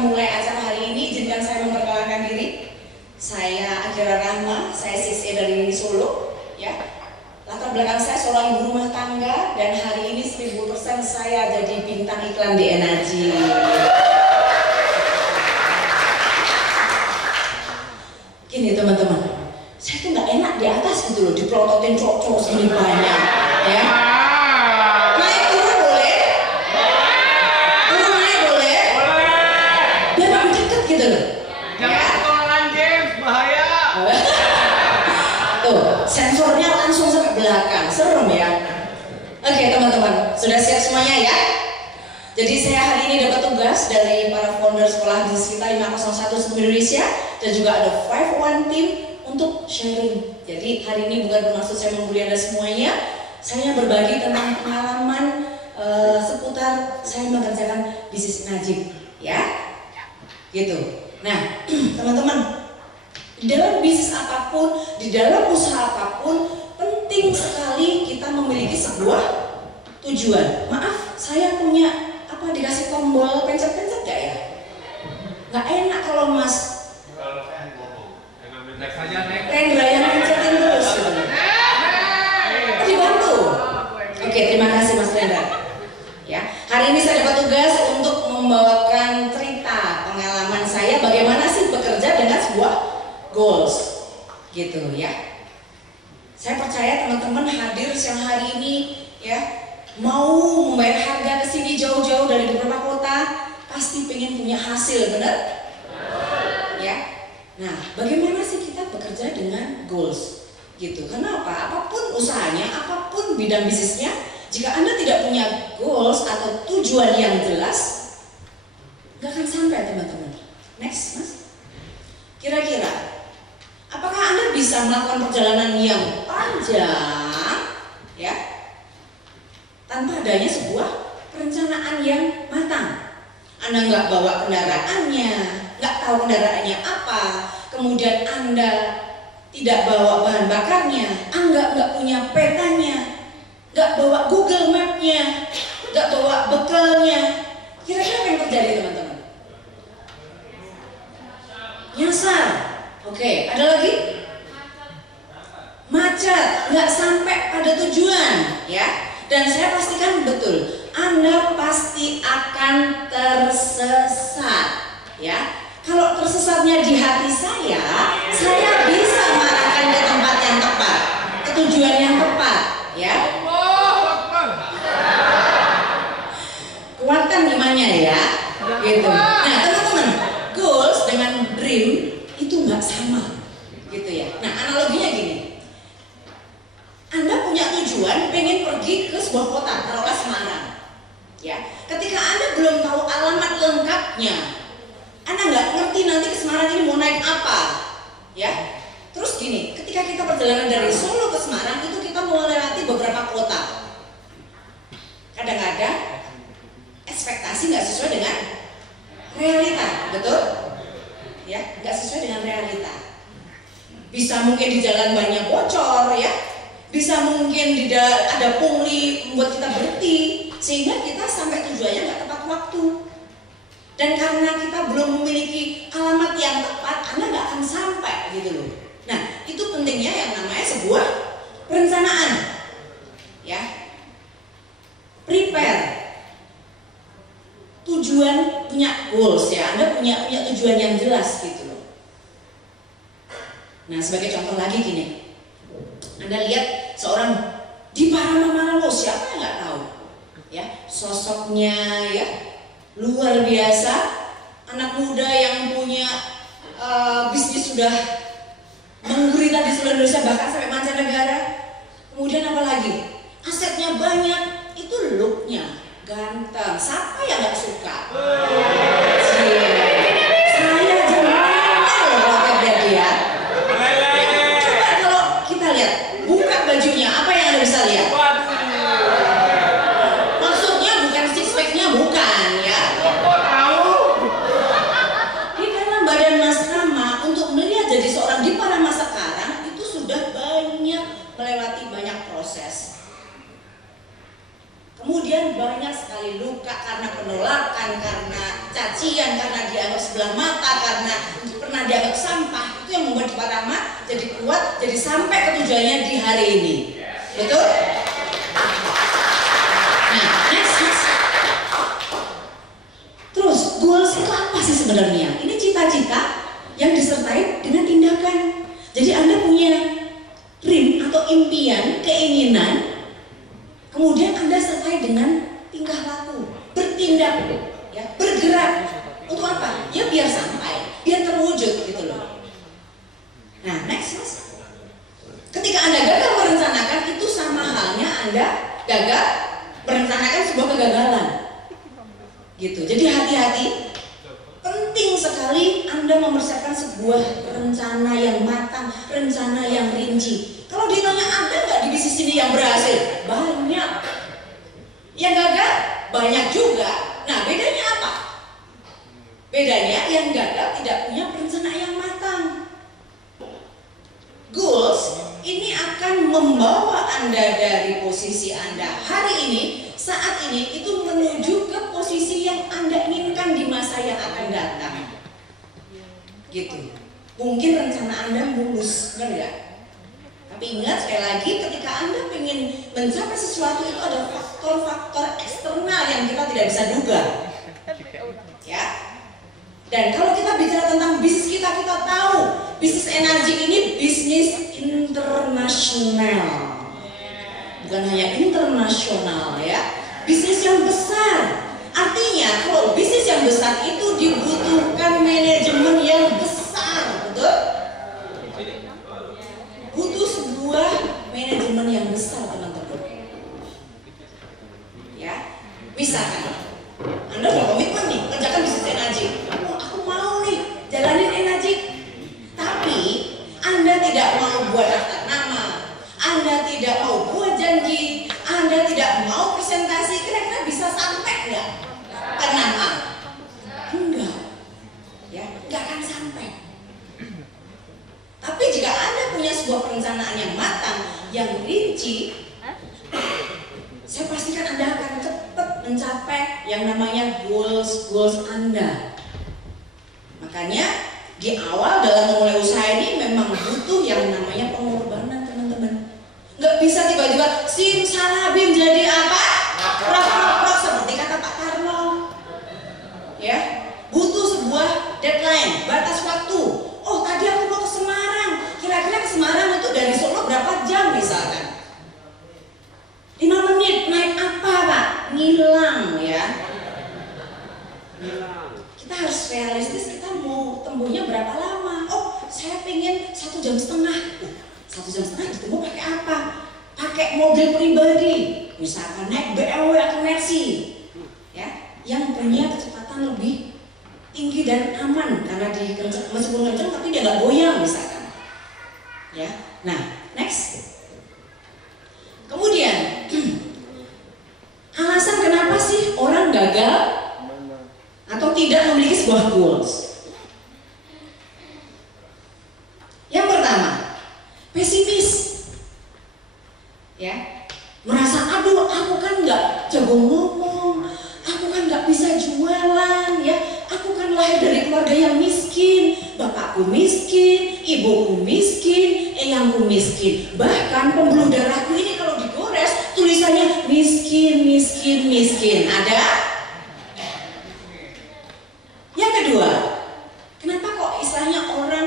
mulai acara hari ini, izinkan saya memperkenalkan diri. Saya Akira Rahma, saya CSE dari Solo, ya. Latar belakang saya seorang ibu rumah tangga dan hari ini 1000% saya jadi bintang iklan di Energy. Gini teman-teman, saya tuh nggak enak di atas gitu loh, dipelototin cowok-cowok segini banyak, ya. Naik turun boleh? Turun naik boleh? Biar lebih deket gitu loh. Jangan tolongan James, bahaya. Tuh, sensornya langsung sampai belakang, serem ya. Oke teman-teman, sudah siap semuanya ya? Jadi saya hari ini dapat tugas dari para founder sekolah bisnis kita 501 seluruh Indonesia dan juga ada 501 team untuk sharing. Jadi hari ini bukan bermaksud saya membuli Anda semuanya, saya berbagi tentang pengalaman seputar saya mengerjakan bisnis Najib, ya, gitu. Nah, teman-teman, di dalam bisnis apapun, di dalam usaha apapun, penting sekali kita memiliki sebuah tujuan. Maaf, saya punya dikasih tombol pencet-pencet gak ya? Nggak enak kalau Mas Rendra yang pencetin terus. Dibantu. Oke, terima kasih Mas Rendra. Ya, hari ini saya dapat tugas untuk membawakan cerita pengalaman saya bagaimana sih bekerja dengan sebuah goals, gitu ya. Saya percaya teman-teman hadir siang hari ini ya, mau membayar harga ke sini jauh-jauh dari beberapa kota, pasti pengen punya hasil, benar? Ya. Nah, bagaimana sih kita bekerja dengan goals? Gitu. Kenapa? Apapun usahanya, apapun bidang bisnisnya, jika Anda tidak punya goals atau tujuan yang jelas, nggak akan sampai teman-teman. Next, Mas. Kira-kira, apakah Anda bisa melakukan perjalanan yang panjang, ya, tanpa adanya sebuah perencanaan yang matang? Anda nggak bawa kendaraannya, nggak tahu kendaraannya apa, kemudian Anda tidak bawa bahan bakarnya, Anda nggak punya petanya, nggak bawa Google Map-nya, nggak bawa bekalnya, kira-kira apa yang terjadi teman-teman? Nyasar. Oke, ada lagi? Macet, nggak sampai pada tujuan, ya. Dan saya pastikan betul, Anda pasti akan tersesat, ya. Kalau tersesatnya di hati saya bisa mengarahkan ke tempat yang tepat, ke tujuan yang tepat, ya. Kuatkan imannya ya, gitu. Nah teman-teman, goals dengan dream itu nggak sama, gitu ya. Nah analoginya gini. Anda punya tujuan pengen pergi ke sebuah kota, taruhlah Semarang, ya. Ketika Anda belum tahu alamat lengkapnya, Anda nggak ngerti nanti ke Semarang ini mau naik apa, ya. Terus gini, ketika kita perjalanan dari Solo ke Semarang itu kita mau melewati beberapa kota. Kadang-kadang ekspektasi nggak sesuai dengan realita, betul? Ya, nggak sesuai dengan realita. Bisa mungkin di jalan banyak bocor, ya. Bisa mungkin ada pungli membuat kita berhenti sehingga kita sampai tujuannya nggak tepat waktu. Dan karena kita belum memiliki alamat yang tepat, Anda nggak akan sampai gitu loh. Nah, itu pentingnya yang namanya sebuah perencanaan, ya. Prepare. Tujuan, punya goals ya. Anda punya tujuan yang jelas gitu loh. Nah, sebagai contoh lagi gini. Anda lihat seorang Dipa Ramamalo, siapa yang nggak tahu? Ya, sosoknya ya luar biasa, anak muda yang punya bisnis sudah menggurita di seluruh Indonesia bahkan sampai mancanegara. Kemudian apa lagi? Asetnya banyak, itu looknya ganteng. Siapa yang nggak suka? Saya aja loh dia. Coba kalau kita lihat, buka bajunya, apa yang Anda bisa lihat? Maksudnya bukan six pack-nya, bukan ya. Di dalam badan Mas Rama untuk melihat jadi seorang Dipa Rama sekarang itu sudah banyak melewati banyak proses. Kemudian banyak sekali luka karena penolakan, karena cacian, karena dianggap sebelah mata, karena pernah dianggap sampah, itu yang membuat Pak Rahmat jadi kuat, jadi sampai ke tujuannya di hari ini. Betul? Nah, next. Terus, goals itu apa sih sebenarnya? Ini cita-cita yang disertai dengan tindakan. Jadi Anda punya dream atau impian, keinginan, kemudian Anda sertai dengan tingkah laku, bertindak, ya, bergerak. Untuk apa? Ya biar sampai, biar terwujud gitu loh. Nah, next mas. Ketika Anda gagal merencanakan, itu sama halnya Anda gagal merencanakan sebuah kegagalan. Gitu. Jadi hati-hati. Penting sekali Anda mempersiapkan sebuah rencana yang matang, rencana yang rinci. Kalau ditanya ada nggak di bisnis ini yang berhasil? Banyak. Yang gagal? Banyak juga. Nah, bedanya apa? Bedanya yang gagal tidak punya perencanaan yang matang. Goals ini akan membawa Anda dari posisi Anda hari ini, saat ini, itu menuju ke posisi yang Anda inginkan di masa yang akan datang. Gitu. Mungkin rencana Anda mulus, benar nggak? Tapi ingat sekali lagi, ketika Anda ingin mencapai sesuatu, itu ada faktor-faktor eksternal yang kita tidak bisa duga. Ya. Dan kalau kita bicara tentang bisnis kita tahu bisnis energi ini bisnis internasional, bukan hanya internasional ya, bisnis yang besar. Artinya kalau bisnis yang besar itu dibutuhkan manajemen yang besar, betul? Butuh sebuah manajemen yang besar teman-teman. Ya, misalkan Anda udah komitmen nih kerjakan bisnis energi. Aku mau nih jalanin energi, tapi Anda tidak mau buat daftar nama, Anda tidak mau buat janji, Anda tidak mau presentasi, kira-kira bisa sampai nggak ke nama? Enggak, ya, nggak akan sampai. Tapi jika Anda punya sebuah perencanaan yang matang, yang rinci, saya pastikan Anda akan cepat mencapai yang namanya goals Anda. Makanya di awal dalam memulai usaha ini memang butuh yang namanya pengorbanan teman-teman. Nggak bisa tiba-tiba simsalabim jadi apa? Rok seperti kata Pak Karno. Ya, butuh sebuah deadline, batas waktu. Oh, tadi aku mau ke Semarang. Kira-kira ke Semarang itu dari Solo berapa jam misalkan? 5 menit, naik apa Pak? Ngilang ya. Kita harus realistis, kita mau tempuhnya berapa lama? Oh, saya pengen 1,5 jam. 1,5 jam ditemu pakai apa? Pakai mobil pribadi, misalkan naik BMW atau Mercy, ya, yang punya kecepatan lebih tinggi dan aman karena meskipun kencang tapi dia nggak goyang misalkan. Ya, nah next. Kemudian alasan kenapa sih orang gagal atau tidak memiliki sebuah goals? Yang pertama, pesimis, ya, merasa aduh aku kan nggak jago ngomong, aku kan nggak bisa jualan, ya, aku kan lahir dari keluarga yang miskin, bapakku miskin, ibuku miskin, eyangku miskin, bahkan pembuluh darahku ini kalau digores tulisannya miskin, miskin, miskin. Ada? Yang kedua, kenapa kok istilahnya orang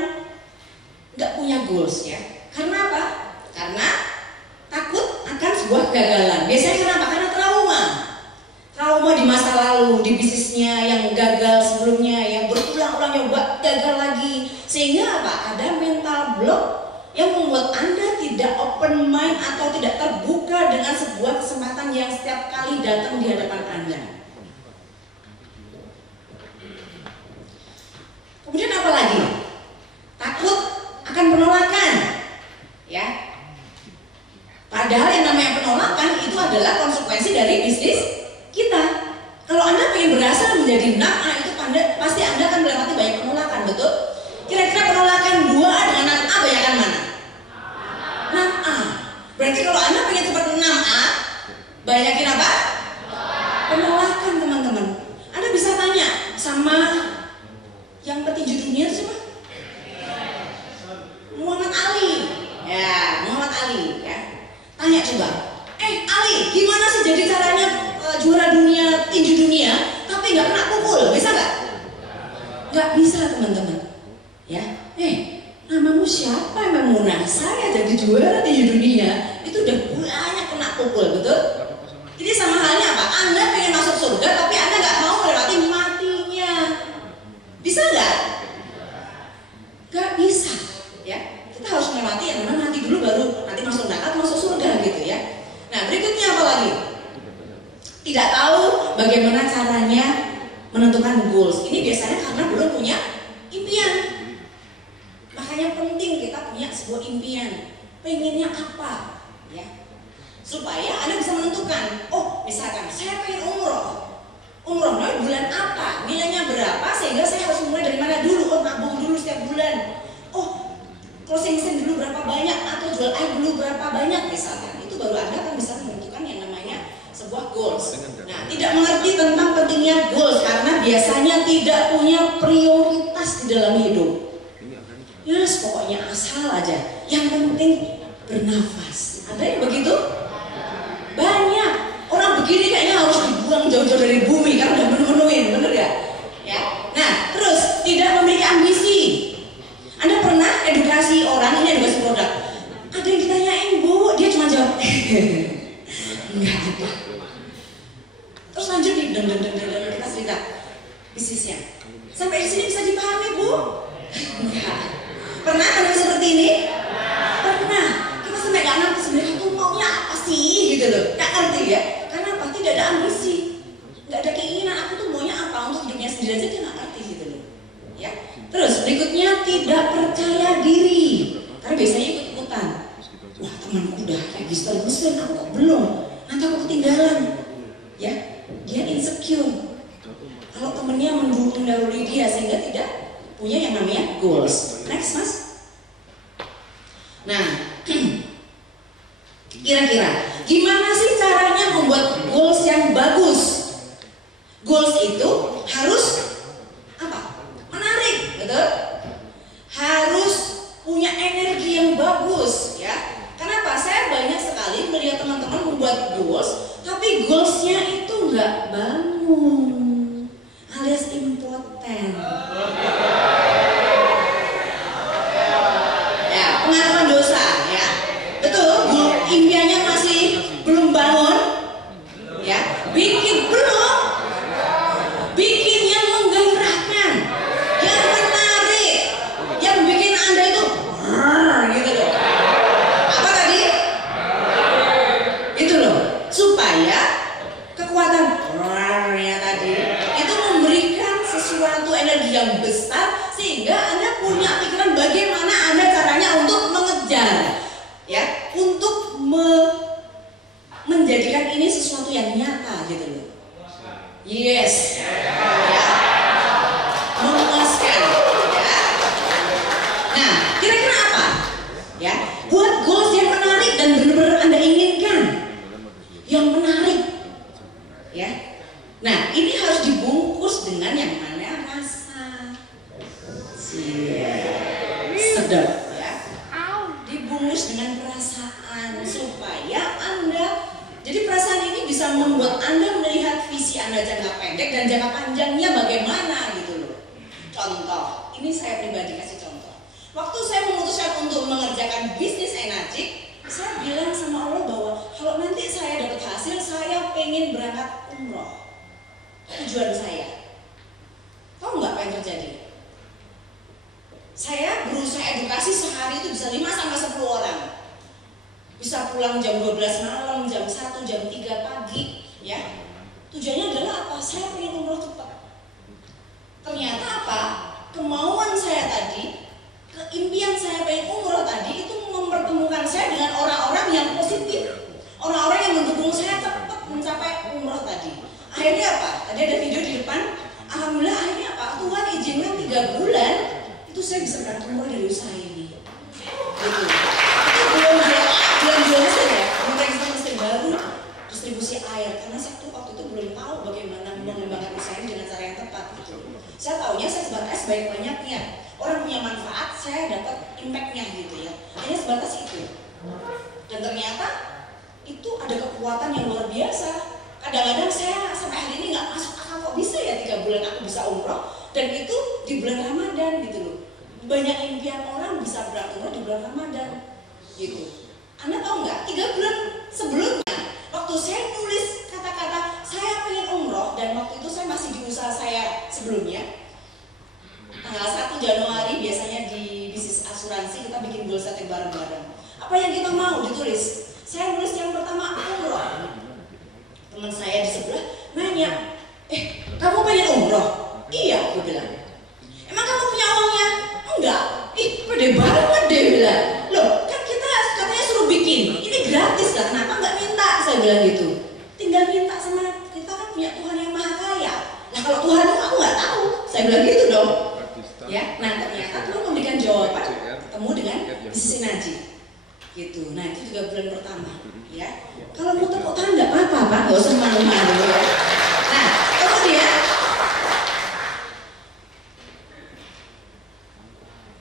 nggak punya goals ya? Karena apa? Karena takut akan sebuah kegagalan. Biasanya kenapa? Karena trauma di masa lalu, di bisnisnya yang gagal sebelumnya, yang berulang-ulang nyoba gagal lagi, sehingga apa? Ada mental block yang membuat Anda tidak open mind atau tidak terbuka dengan sebuah kesempatan yang setiap kali datang di hadapan Anda. Kemudian apa lagi? Takut akan penolakan, ya. Padahal yang namanya penolakan itu adalah konsekuensi dari bisnis kita. Kalau Anda ingin berhasil menjadi NAA, itu pasti Anda akan melewati banyak penolakan, betul? Kira-kira penolakan 2A dengan 6A banyakan mana? 6A. Berarti kalau Anda pengen cepat 6A, banyakin apa? Penolakan teman-teman. Anda bisa tanya sama full, bisa nggak? Nggak bisa teman-teman. Ya, namamu siapa emang Muna? Saya jadi juara di dunia. Itu udah banyak kena pukul, betul? Jadi sama halnya apa? Anda pengen masuk surga, tapi Anda nggak mau melewati matinya. Bisa nggak? Nggak bisa. Ya, kita harus melewati yang namanya mati dulu, baru nanti masuk neraka, masuk surga gitu ya. Nah, berikutnya apa lagi? Tidak tahu bagaimana caranya menentukan goals. Ini biasanya karena belum punya impian. Makanya penting kita punya sebuah impian. Pengennya apa? Ya. Supaya Anda bisa menentukan. Oh, misalkan saya pengen umroh. Umrohnya bulan apa? Nilainya berapa? Sehingga saya harus mulai dari mana dulu? Oh, nabung dulu setiap bulan. Oh, closing mesin dulu berapa banyak? Atau jual air dulu berapa banyak misalkan. Itu baru Anda akan bisa menentukan yang namanya sebuah goals. Nah, tidak mengerti tentang pentingnya goals karena biasanya tidak punya prioritas di dalam hidup. Yes, pokoknya asal aja. Yang penting bernafas. Ada yang begitu? Banyak. Orang begini kayaknya harus dibuang jauh-jauh dari bumi karena udah menu-menuin, bener gak? Ya. Nah, terus tidak memiliki ambisi. Anda pernah edukasi orang, ini edukasi produk. Ada yang ditanyain, Bu, dia cuma jawab enggak apa. Terus lanjut nih, dan kita cerita bisnisnya. Sampai di sini bisa dipahami, Bu? Enggak. Pernah kan seperti ini? Pernah. Kita sampai nggak ngerti sebenarnya aku maunya apa sih gitu loh. Nggak ngerti ya. Karena apa? Tidak ada ambisi, nggak ada keinginan. Aku tuh maunya apa untuk hidupnya sendiri aja dia nggak ngerti gitu loh. Ya. Terus berikutnya tidak percaya diri. Karena biasanya ikut-ikutan. Wah, temanku udah kayak terus aku kok belum. Nanti aku ketinggalan. Ya, dia insecure. Kalau temennya mendahului dia sehingga tidak punya yang namanya goals. Next, Mas. Nah, kira-kira gimana sih caranya membuat goals yang bagus? Goals itu harus apa? Menarik, betul? Harus punya energi yang bagus, ya. Kenapa? Saya banyak sekali melihat teman-teman membuat goals, tapi goalsnya itu nggak bangun, alias impoten. Ya, pengaruhan dosa, ya. Betul, impiannya masih belum bangun, ya. Bikin belum, bikin yang menggairahkan, yang menarik, yang bikin Anda itu gitu loh. Apa tadi? Itu loh, supaya kekuatan ya tadi itu memberikan sesuatu energi yang besar sehingga Anda punya pikiran bagaimana Anda caranya untuk mengejar, ya, untuk menjadikan ini sesuatu yang nyata gitu loh. Yes, ya, memuaskan, ya. Nah, kira-kira apa? Ya, buat goals yang menarik dan benar-benar Anda inginkan, yang menarik, ya. Nah, ini harus dibungkus dengan yang namanya rasa. Sedap, ya. Dibungkus dengan perasaan supaya Anda, jadi perasaan ini bisa membuat Anda melihat visi Anda jangka pendek dan jangka panjangnya bagaimana gitu loh. Contoh, ini saya pribadi kasih contoh. Waktu saya memutuskan untuk mengerjakan bisnis Enajik, saya bilang sama Allah bahwa kalau nanti saya dapat hasil, saya pengen berangkat umroh. Tujuan saya. Tahu nggak apa yang terjadi? Saya berusaha edukasi sehari itu bisa 5 sampai 10 orang. Bisa pulang jam 12 malam, jam 1, jam 3 pagi, ya. Tujuannya adalah apa? Saya pengen umroh cepat. Ternyata apa? Kemauan saya tadi, keimpian saya pengen umroh tadi itu mempertemukan saya dengan orang-orang yang positif, orang-orang yang mendukung saya cepat mencapai umroh tadi. Akhirnya apa? Tadi ada video di depan. Alhamdulillah akhirnya apa? Tuhan izinkan 3 bulan itu saya bisa berangkat umroh dari usaha ini. Gitu. Itu belum bulan saja. Kemudian kita mesti baru distribusi air karena saya tuh waktu itu belum tahu bagaimana mengembangkan usaha ini dengan cara yang tepat. Gitu. Saya taunya saya sebatas banyak-banyaknya. Orang punya manfaat, saya dapat impactnya gitu ya. Hanya sebatas itu. Dan ternyata itu ada kekuatan yang luar biasa. Kadang-kadang saya sampai hari ini nggak masuk akal kok bisa ya 3 3 bulan aku bisa umroh, dan itu di bulan Ramadan gitu loh. Banyak impian orang bisa berangkat umroh di bulan Ramadan gitu. Anda tahu nggak? 3 bulan sebelumnya, waktu saya nulis kata-kata saya pengen umroh, dan waktu itu saya masih di usaha saya sebelumnya. Tanggal 1 Januari biasanya di bisnis asuransi kita bikin goal setting bareng-bareng. Apa yang kita mau ditulis? Saya nulis yang pertama umroh. Teman saya di sebelah nanya, kamu pengen umroh? Iya, aku bilang. Emang kamu punya uangnya? Enggak. Pede banget dia bilang. Loh, kan kita katanya suruh bikin. Ini gratis lah, kenapa nggak minta? Saya bilang gitu. Tinggal minta sama kita, kan punya Tuhan yang maha kaya. Nah kalau Tuhan itu aku nggak tahu. Saya bilang gitu dong. Ya, nah ternyata Tuhan memberikan jawaban, ketemu dengan bisnis Najib. Gitu. Nah itu juga bulan pertama. Ya. Kalau mau tepuk tangan nggak apa-apa, Pak. Nggak usah malu-malu ya. Nah, kemudian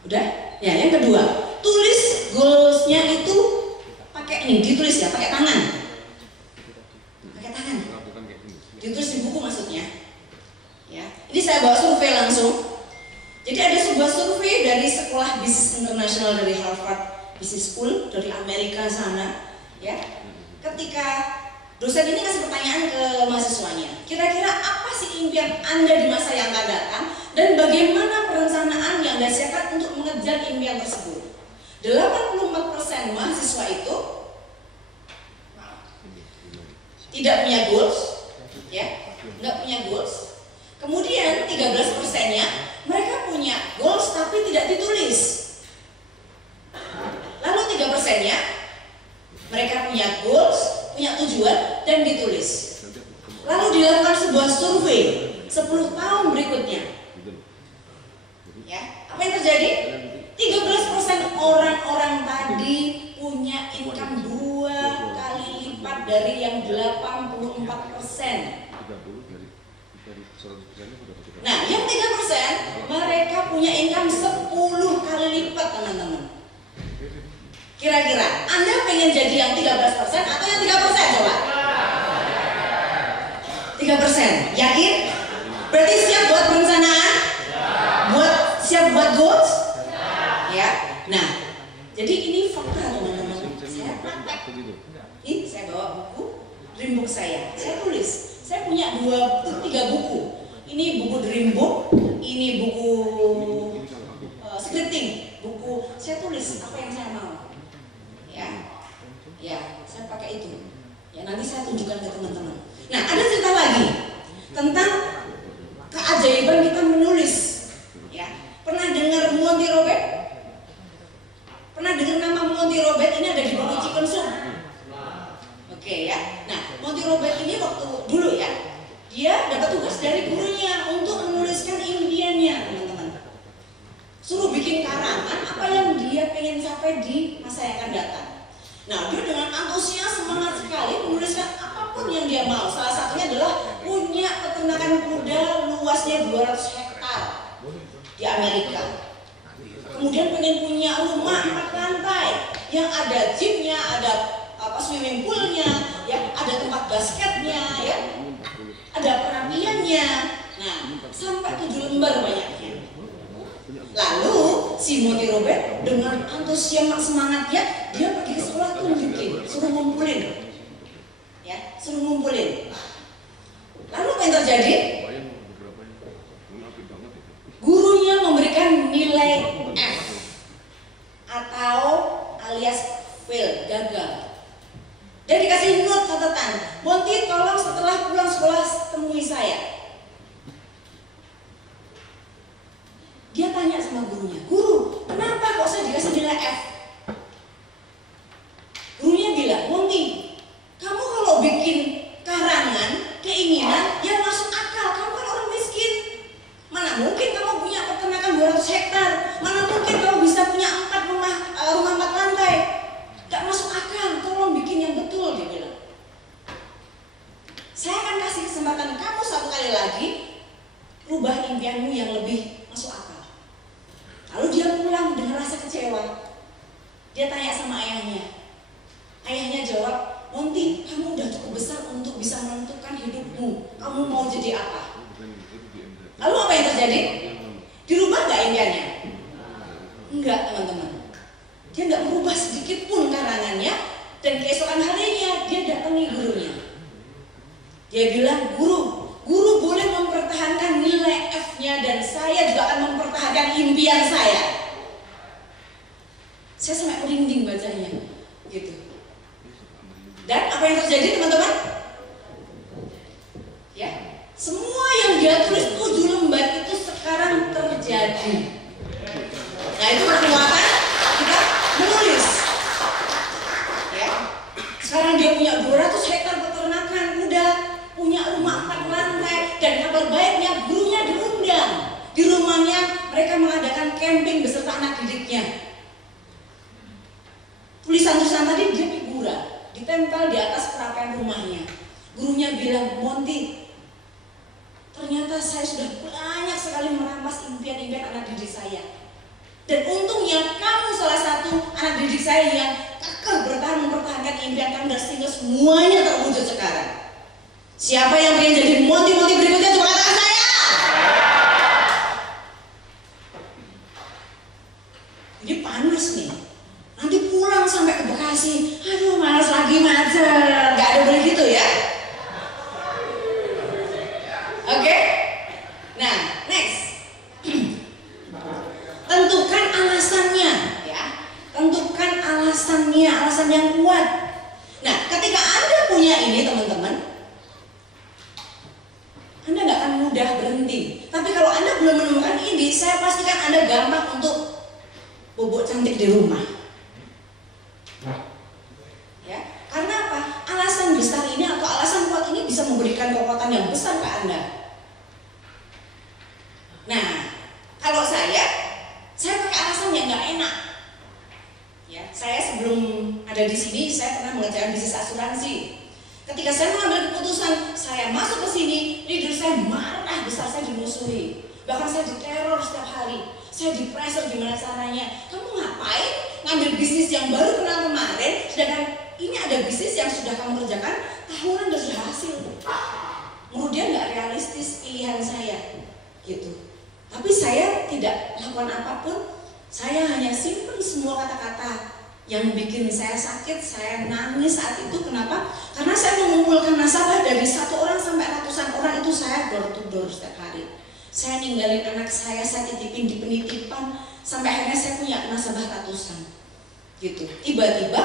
udah? Ya, yang kedua, tulis goalsnya itu pakai ini, ditulis ya, pakai tangan. Pakai tangan. Ditulis di buku maksudnya. Ya. Ini saya bawa survei langsung. Jadi ada sebuah survei dari sekolah bisnis internasional dari Harvard Business School dari Amerika sana, ya. Ketika dosen ini kasih pertanyaan ke mahasiswanya, kira-kira apa sih impian Anda di masa yang akan datang dan bagaimana perencanaan yang Anda siapkan untuk mengejar impian tersebut? 84% mahasiswa itu tidak punya goals, ya, nggak punya goals. Kemudian 13%-nya mereka punya goals tapi tidak ditulis. Lalu 3%-nya mereka punya goals, punya tujuan dan ditulis. Lalu dilakukan sebuah survei 10 tahun berikutnya. Ya, apa yang terjadi? 13% orang-orang tadi punya income 2 kali lipat dari yang 84%. Nah, yang 3% mereka punya income 10 kali lipat, teman-teman. Kira-kira Anda pengen jadi yang 13% atau yang 3% coba? 3%, yakin? Berarti siap buat perencanaan? Siap buat goals? Ya. Nah, jadi ini fakta, teman-teman. Saya praktek. Ini saya bawa buku Dream Book saya tulis. Saya punya 3 buku. Ini buku Dream Book, ini buku scripting, buku saya tulis apa yang saya mau. Ya, saya pakai itu. Ya, nanti saya tunjukkan ke teman-teman. Nah, ada cerita lagi tentang keajaiban kita menulis. Ya, pernah dengar Monty Robert? Pernah dengar nama Monty Robert? Ini ada di buku Chicken Soup. Oke ya. Nah, Monty Robert ini waktu dulu ya, dia dapat tugas dari gurunya untuk menuliskan impiannya, teman-teman. Suruh bikin karangan apa yang dia pengen capai di masa yang akan datang. Nah, dia dengan antusias semangat sekali menuliskan apapun yang dia mau. Salah satunya adalah punya peternakan kuda luasnya 200 hektar di Amerika. Kemudian pengen punya rumah 4 lantai yang ada gymnya, ada swimming poolnya, ya, ada tempat basketnya, ya, ada perapiannya. Nah, sampai 7 lembar banyaknya. Lalu si Monty Robert dengan antusias semangatnya dia pergi ke sekolah tunjukin, suruh ngumpulin, ya, suruh ngumpulin. Lalu apa yang terjadi? Gurunya memberikan nilai F atau alias fail, gagal. Dan dikasih note catatan, Monty tolong setelah pulang sekolah temui saya. Dia tanya sama gurunya, guru, kenapa kok saya dikasih nilai F? Gurunya bilang, Monty, kamu kalau bikin karangan, keinginan yang masuk akal, kamu kan orang miskin. Mana mungkin kamu punya peternakan 200 hektar, mana mungkin kamu bisa punya 4 rumah 4 lantai. Gak masuk akal, tolong bikin yang betul, dia bilang. Saya akan kasih kesempatan kamu 1 kali lagi, rubah impianmu yang lebih masuk akal. Lalu dia pulang dengan rasa kecewa. Dia tanya sama ayahnya. Ayahnya jawab, Monty, kamu udah cukup besar untuk bisa menentukan hidupmu. Kamu mau jadi apa? apa yang terjadi? Dirubah nggak impiannya? Enggak, teman-teman. Dia nggak merubah sedikit pun karangannya. Dan keesokan harinya dia datangi gurunya. Dia bilang, guru boleh mempertahankan nilai F-nya dan saya juga akan mempertahankan impian saya. Saya sampai merinding bacanya, gitu. Dan apa yang terjadi, teman-teman? Ya, semua yang dia tulis 7 lembar itu sekarang terjadi. Nah, itu kekuatan kita menulis. Ya, sekarang dia punya 200 hektar peternakan kuda, punya rumah 4 lantai, dan kabar baiknya gurunya diundang. Di rumahnya mereka mengadakan camping beserta anak didiknya. Tulisan-tulisan tadi dia figura, ditempel di atas perapian rumahnya. Gurunya bilang, Monty, ternyata saya sudah banyak sekali merampas impian-impian anak didik saya. Dan untungnya kamu salah satu anak didik saya yang kekeh bertahan mempertahankan impian kamu dan sehingga semuanya terwujud sekarang. Siapa yang ingin jadi Monty berikutnya? Coba katakan saya. Ini panas nih. Nanti pulang sampai ke Bekasi, aduh malas lagi macet, gak ada boleh gitu ya. Oke? Nah, next. Tentukan alasannya, ya. Tentukan alasannya, alasan yang kuat. Nah, ketika Anda punya ini, teman-teman, Anda gak akan mudah berhenti. Tapi kalau Anda belum menemukan ini, saya pastikan Anda gampang untuk bobok cantik di rumah. Ya, karena apa? Alasan besar ini atau alasan kuat ini bisa memberikan kekuatan yang besar ke Anda. Nah, kalau saya pakai alasan yang nggak enak. Ya, saya sebelum ada di sini, saya pernah mengerjakan bisnis asuransi. Ketika saya mengambil keputusan, saya masuk ke sini, leader saya marah besar, saya dimusuhi. Bahkan saya diteror setiap hari. Saya di-pressure gimana caranya. Kamu ngapain ngambil bisnis yang baru kenal kemarin, sedangkan ini ada bisnis yang sudah kamu kerjakan tahunan dan sudah hasil. Menurut dia nggak realistis pilihan saya, gitu. Tapi saya tidak lakukan apapun. Saya hanya simpen semua kata-kata yang bikin saya sakit. Saya nangis saat itu. Kenapa? Karena saya mengumpulkan nasabah dari 1 orang sampai ratusan orang. Itu saya door to door setiap hari. Saya ninggalin anak saya titipin di penitipan, sampai akhirnya saya punya nasabah ratusan. Gitu. Tiba-tiba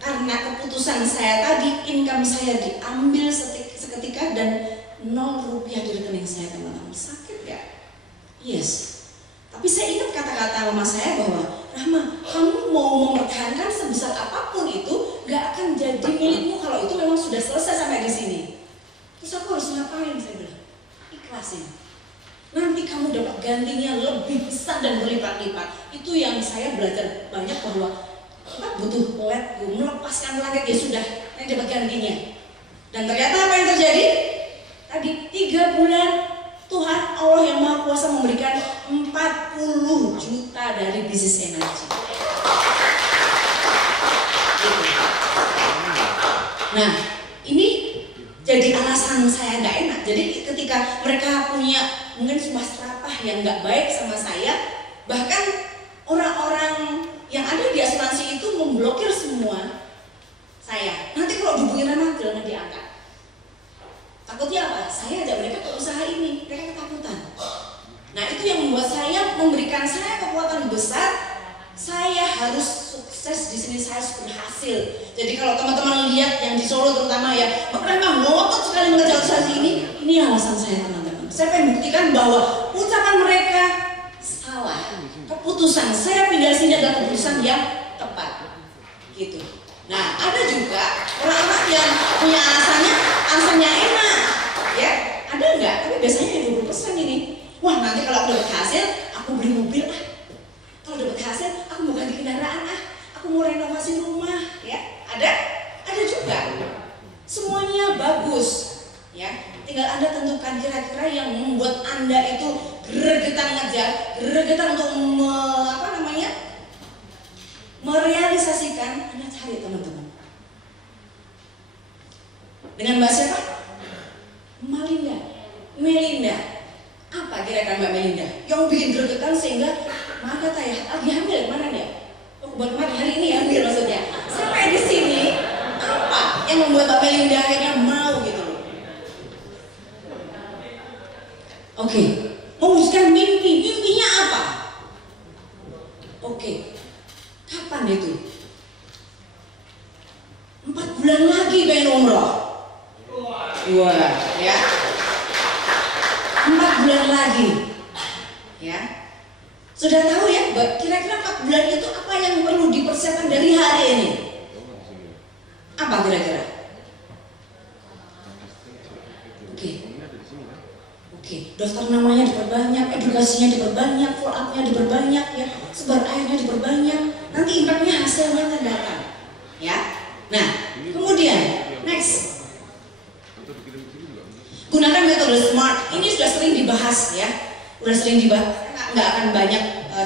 karena keputusan saya tadi, income saya diambil seketika dan 0 rupiah di rekening saya, teman-teman. Sakit ya? Yes. Tapi saya ingat kata-kata mama saya bahwa, Rahma, kamu mau mempertahankan sebesar apapun itu, gak akan jadi milikmu kalau itu memang sudah selesai sampai di sini. Terus aku harus ngapain? Saya bilang, ikhlasin. Nanti kamu dapat gantinya lebih besar dan berlipat-lipat. Itu yang saya belajar banyak bahwa kita butuh let go, melepaskan langit ya sudah, nanti dapat gantinya. Dan ternyata apa yang terjadi? Tadi 3 bulan Tuhan Allah yang Maha Kuasa memberikan 40 juta dari bisnis energi. Nah, ini jadi alasan saya nggak enak. Jadi ketika mereka punya mungkin sebuah serapah yang nggak baik sama saya, bahkan orang-orang yang ada di asuransi itu memblokir semua saya. Nanti kalau dihubungin Rahma jangan diangkat. Takutnya apa? Saya ada mereka ke usaha ini, mereka ketakutan. Nah, itu yang membuat saya memberikan saya kekuatan besar. Saya harus sukses di sini, saya harus berhasil. Jadi kalau teman-teman lihat yang di Solo terutama ya, memang ngotot sekali mengejar usaha ini alasan saya, teman-teman. Saya pengen buktikan bahwa ucapan mereka salah. Keputusan saya pindah sini adalah keputusan yang tepat. Gitu. Nah, ada juga orang-orang yang punya alasannya enak, ya. Ada enggak? Tapi biasanya yang 20% ini. Wah, nanti kalau aku dapat hasil, aku beli mobil ah. Kalau dapat hasil, aku mau ganti kendaraan ah. Aku mau renovasi rumah, ya. Ada juga. Semuanya bagus, ya. Tinggal Anda tentukan kira-kira yang membuat Anda itu gregetan ngejar, gregetan untuk merealisasikan. Anda cari, teman-teman. Dengan bahasa apa? Melinda. Apa? Apa kira-kira Mbak Melinda yang bikin gregetan sehingga maaf kata ya, lagi hamil mana nih? Oh, baru hari ini hamil maksudnya. Sampai di sini apa yang membuat Mbak Melinda akhirnya mau gitu loh? Oke, mewujudkan mimpi. Mimpinya apa? Oke, kapan itu? 4 bulan lagi pengen umroh. Wah, ya. 4 bulan lagi. Ya. Sudah tahu ya, kira-kira 4 bulan itu apa yang perlu dipersiapkan dari hari ini? Apa kira-kira? Oke, daftar namanya diperbanyak, edukasinya diperbanyak, follow up-nya diperbanyak, ya, sebar airnya diperbanyak. Nanti impact-nya hasilnya akan datang. Ya. Nah, kemudian next. Gunakan metode SMART. Ini sudah sering dibahas ya. Sudah sering dibahas. Nggak akan banyak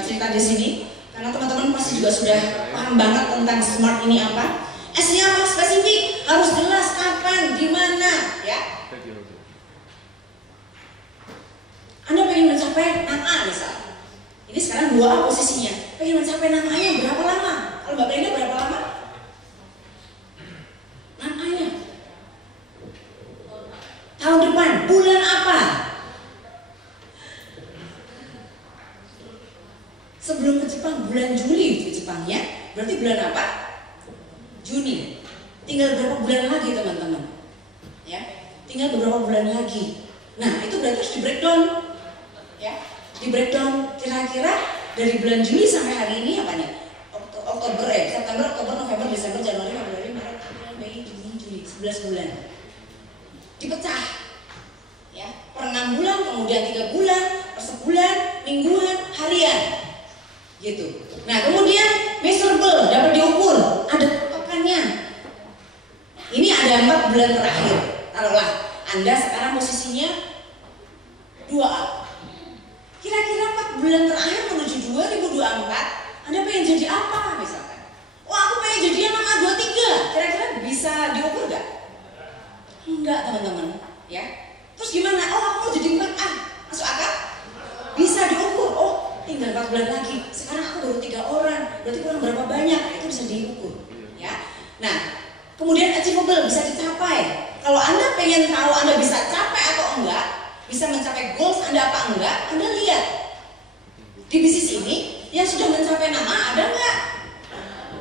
cerita di sini karena teman-teman pasti juga sudah paham banget tentang SMART ini apa. S-nya apa? Spesifik, harus jelas kapan, di mana, ya. Anda pengen mencapai 6A misal. Ini sekarang 2A posisinya. Pengen mencapai 6A-nya berapa lama? Kalau Mbak Melinda berapa lama? 6A-nya. Tahun depan, bulan apa? Sebelum ke Jepang, bulan Juli ke Jepang ya. Berarti bulan apa? Juni. Tinggal berapa bulan lagi teman-teman? Ya, tinggal beberapa bulan lagi. Nah, itu berarti harus di breakdown. Ya, di breakdown kira-kira dari bulan Juli sampai hari ini apa nih? Oktober ya, September, Oktober, November, Desember, Januari, Februari, Maret, April, Mei, Juni, Juli, 11 bulan. Dipecah. Ya, per 6 bulan, kemudian 3 bulan, per sebulan, mingguan, harian. Gitu. Nah, kemudian measurable, dapat diukur, ada patokannya. Ini ada 4 bulan terakhir. Taruhlah Anda sekarang posisinya 2A. Kira-kira 4 bulan terakhir menuju 2024, Anda pengen jadi apa misalkan? Wah, aku pengen jadi anak A23. Kira-kira bisa diukur nggak? Enggak, teman-teman. Ya. Terus gimana? Oh, aku mau jadi 4A. Masuk akal? Bisa diukur. Oh, tinggal 4 bulan lagi. Sekarang aku baru 3 orang. Berarti kurang berapa banyak? Itu bisa diukur. Ya. Nah, kemudian achievable, bisa dicapai. Kalau Anda pengen tahu Anda bisa capai atau enggak, bisa mencapai goals Anda apa enggak, Anda lihat di bisnis ini yang sudah mencapai nama ada enggak?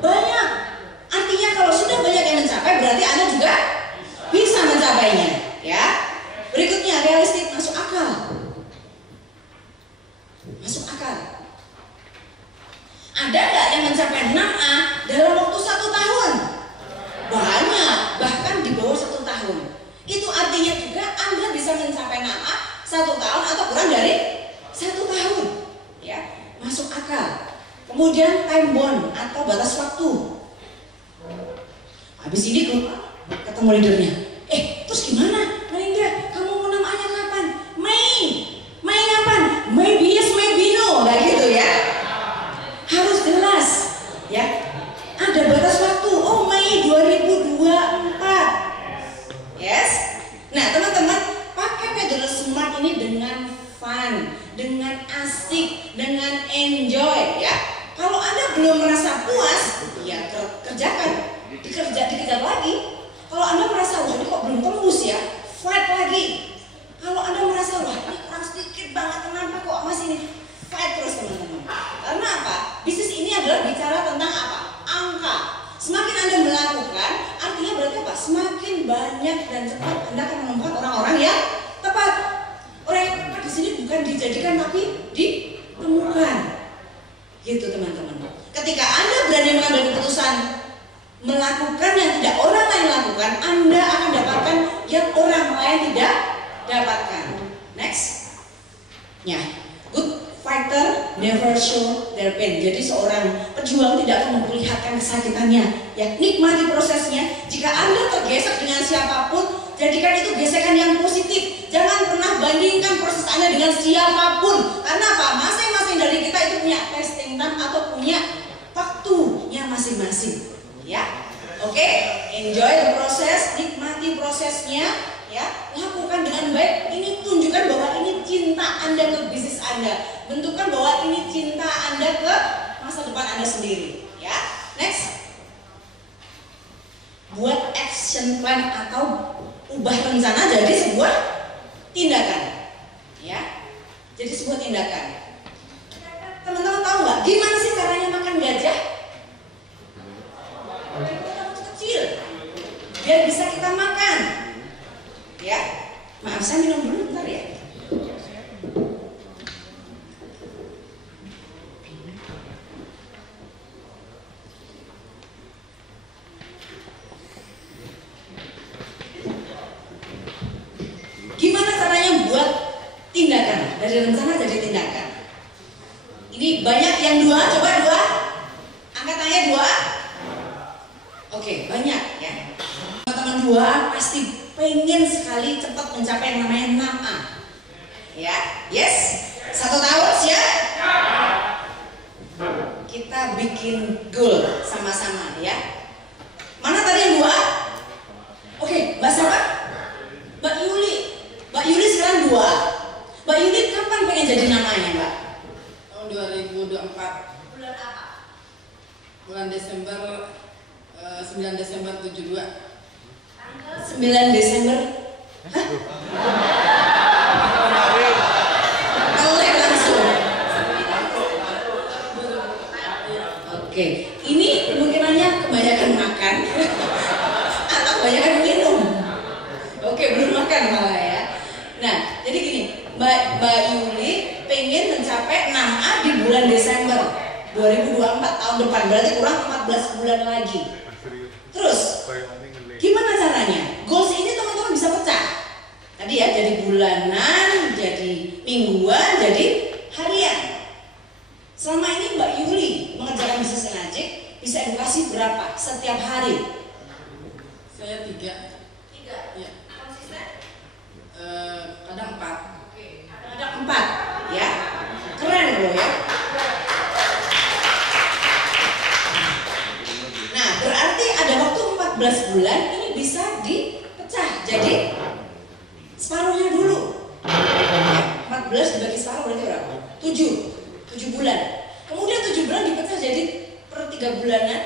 Banyak. Artinya kalau sudah banyak yang mencapai berarti Anda juga bisa mencapainya. Ya. Berikutnya realistik, masuk akal. Masuk akal. Ada nggak yang mencapai 6A dalam waktu 1 tahun? Banyak, bahkan di bawah 1 tahun. Itu artinya juga Anda bisa mencapai 6A 1 tahun atau kurang dari 1 tahun. Ya, masuk akal. Kemudian time bond atau batas waktu. Habis ini ketemu leadernya. Terus gimana? Melinda, kamu mau 6A-nya kapan? Mei. Mei kapan? Maybe yes, maybe no. Nah gitu ya. Harus jelas. Ya. Ada batas waktu. Oh, Mei 2024. Yes. Nah, teman-teman, pakai metode SMART ini dengan fun, dengan asik, dengan enjoy ya. Kalau Anda belum merasa puas, ya kerjakan. Dikejar lagi. Kalau Anda merasa wah ini kok belum tembus ya, fight lagi. Kalau Anda merasa wah ini kurang sedikit banget, kenapa kok masih ini, fight terus teman-teman. Karena apa? Bisnis ini adalah bicara tentang apa? Angka. Semakin Anda melakukan, artinya berarti apa? Semakin banyak dan cepat Anda akan menemukan orang-orang yang tepat. Orang yang tepat di sini bukan dijadikan tapi ditemukan. Gitu teman-teman. Ketika Anda berani mengambil keputusan melakukan yang tidak orang lain lakukan, Anda akan dapatkan yang orang lain tidak dapatkan. Next. Ya, good fighter never show their pain. Jadi seorang pejuang tidak akan memperlihatkan kesakitannya. Ya, nikmati prosesnya. Jika Anda tergesek dengan siapapun, jadikan itu gesekan yang positif. Jangan pernah bandingkan proses Anda dengan siapapun. Karena apa? Masing-masing dari kita itu punya testing time atau punya waktunya masing-masing. Ya, oke, enjoy the process, nikmati prosesnya, ya, lakukan dengan baik. Ini tunjukkan bahwa ini cinta Anda ke Anda. Bentukkan bahwa ini cinta Anda ke masa depan Anda sendiri. Ya, next. Buat action plan atau ubah rencana jadi sebuah tindakan. Ya, jadi sebuah tindakan. Teman-teman tahu nggak gimana sih caranya makan gajah? Kecil, biar bisa kita makan. Ya, maaf saya minum dulu bentar ya. Gimana caranya buat tindakan dari rencana jadi tindakan? Ini banyak yang dua, coba dua. Angkat tangannya dua. Oke, banyak ya. Teman-teman dua pasti pengen sekali cepat mencapai yang namanya 6A. Ya, yes. 1 tahun siap? Kita bikin goal sama-sama ya. Mana tadi yang dua? Oke, Mbak siapa? Mbak Yuli. Mbak Yuli sekarang dua. Mbak Yuli kapan pengen jadi namanya, Mbak? 2024 Bulan apa? bulan Desember 9 Desember 72. 9 Desember. Hah? Melek langsung. Oke, ini kemungkinannya kebanyakan makan atau kebanyakan minum. Oke, belum makan malah ya. Nah, jadi gini, Mbak Yuli pengen mencapai 6A di bulan Desember 2024 tahun depan, berarti kurang 14 bulan lagi. Terus, gimana caranya? Goals ini teman-teman bisa pecah. Tadi ya, jadi bulanan, jadi mingguan, jadi harian. Selama ini Mbak Yuli mengerjakan bisnis Enajik bisa edukasi berapa setiap hari? Saya 3. Ya. Konsisten? Kadang 4. Ada 4 ya. Keren loh ya. Nah, berarti ada waktu 14 bulan ini bisa dipecah. Jadi separuhnya dulu. 14 dibagi separuh berarti berapa? 7 bulan. Kemudian 7 bulan dipecah jadi per 3 bulanan.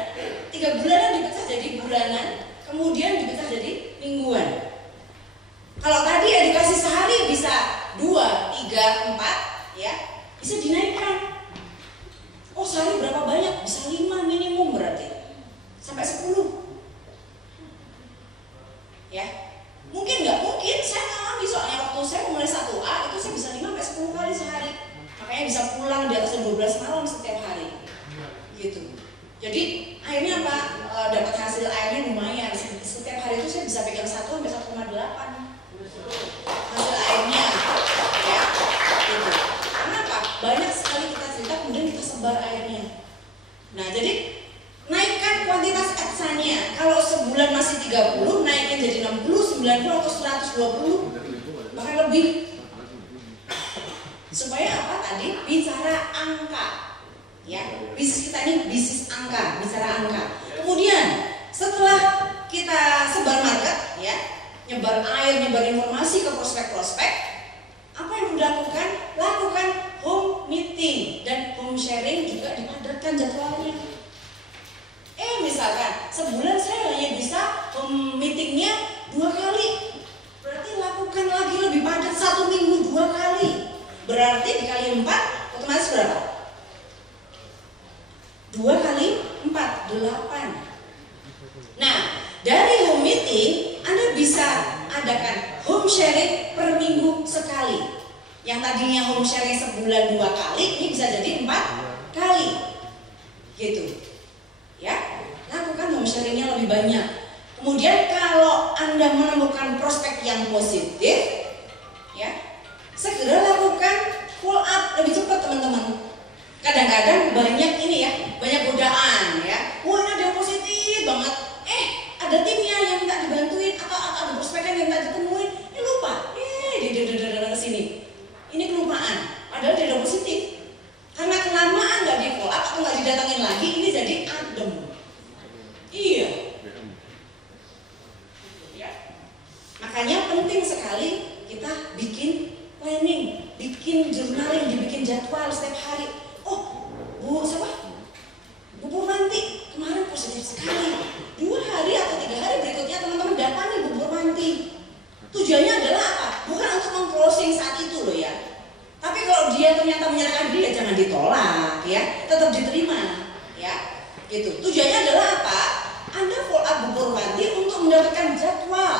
3 bulanan dipecah jadi bulanan. Kemudian dipecah jadi mingguan. Kalau tadi edukasi sehari bisa 2, 3, 4 ya, bisa dinaikkan. Oh, sehari berapa banyak? Bisa 5 minimum berarti. Sampai 10. Ya. Mungkin nggak? Mungkin saya ngalami soalnya waktu saya mulai 1A itu saya bisa 5 sampai 10 kali sehari. Makanya bisa pulang di atas 12 malam setiap hari. Gitu. Jadi akhirnya apa? Dapat hasil airnya lumayan. Setiap hari itu saya bisa pegang 1 sampai 1,8 hasil airnya ya. Gitu. Kenapa? Banyak sekali kita cerita kemudian kita sebar airnya. Nah, jadi naikkan kuantitas eksanya. Kalau sebulan masih 30, naikkan jadi 60, 90 atau 120 bahkan lebih. Supaya apa tadi? Bicara angka. Ya, bisnis kita ini bisnis angka, bicara angka. Kemudian setelah kita sebar market, ya, nyebar air, nyebar informasi ke prospek-prospek, apa yang dilakukan? Lakukan home meeting dan home sharing juga dipadatkan jadwalnya. Misalkan sebulan saya hanya bisa home meetingnya 2 kali, berarti lakukan lagi lebih padat 1 minggu 2 kali. Berarti dikali 4 otomatis berapa? 2 kali 4, 8. Nah, dari home meeting Anda bisa adakan home sharing per minggu sekali. Yang tadinya home sharing sebulan 2 kali, ini bisa jadi 4 kali. Gitu. Ya, lakukan home sharingnya lebih banyak. Kemudian kalau Anda menemukan prospek yang positif, ya, segera lakukan follow up lebih cepat, teman-teman. Kadang-kadang banyak ini ya, banyak godaan ya. Wah, ini ada yang positif banget. Ada timnya yang minta dibantuin atau ada prospeknya yang minta ditemuin. Lupa. Ke sini. Ini kelupaan. Padahal dia udah positif. Karena kelamaan nggak di follow up atau nggak didatangin lagi, ini jadi adem. Iya. Ya. Makanya penting sekali kita bikin planning, bikin journaling, dibikin jadwal setiap hari. Oh, Bu siapa? Bu Purwanti kemarin positif sekali. 2 hari atau 3 hari berikutnya teman-teman datangi Bu Purwanti. Tujuannya adalah apa? Bukan untuk meng-closing saat itu loh ya. Tapi kalau dia ternyata menyerahkan diri, ya jangan ditolak ya, tetap diterima ya. Gitu. Tujuannya adalah apa? Anda follow up Bu Purwanti untuk mendapatkan jadwal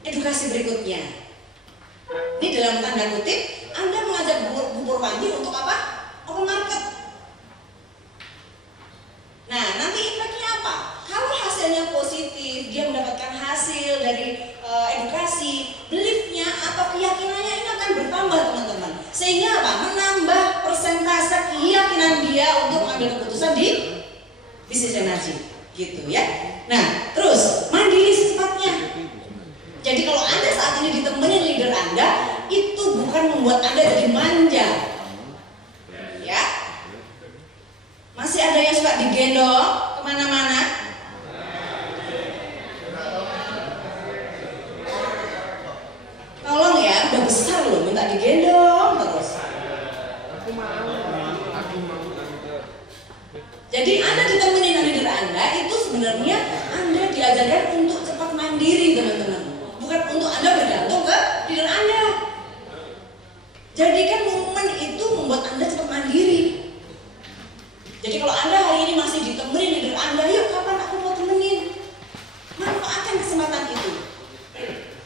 edukasi berikutnya. Ini dalam tanda kutip, Anda mengajak Bu Purwanti untuk apa? Open market. Nah, nanti impactnya apa? Kalau hasilnya positif, dia mendapatkan hasil dari edukasi, beliefnya atau keyakinannya ini akan bertambah teman-teman. Sehingga apa? Menambah persentase keyakinan dia untuk mengambil keputusan di bisnis energi, gitu ya. Nah, terus mandiri secepatnya. Jadi kalau Anda saat ini ditemenin leader Anda, itu bukan membuat Anda jadi manja, ya. Masih ada yang suka digendong kemana-mana? Tolong ya, udah besar loh, minta digendong terus. Jadi Anda ditemenin leader Anda, itu sebenarnya Anda diajarkan untuk cepat mandiri teman-teman. Bukan untuk Anda bergantung ke leader Anda. Jadikan momen itu membuat Anda cepat mandiri. Jadi kalau Anda hari ini masih ditemenin leader Anda, yuk kapan aku mau temenin? Manfaatkan kesempatan itu.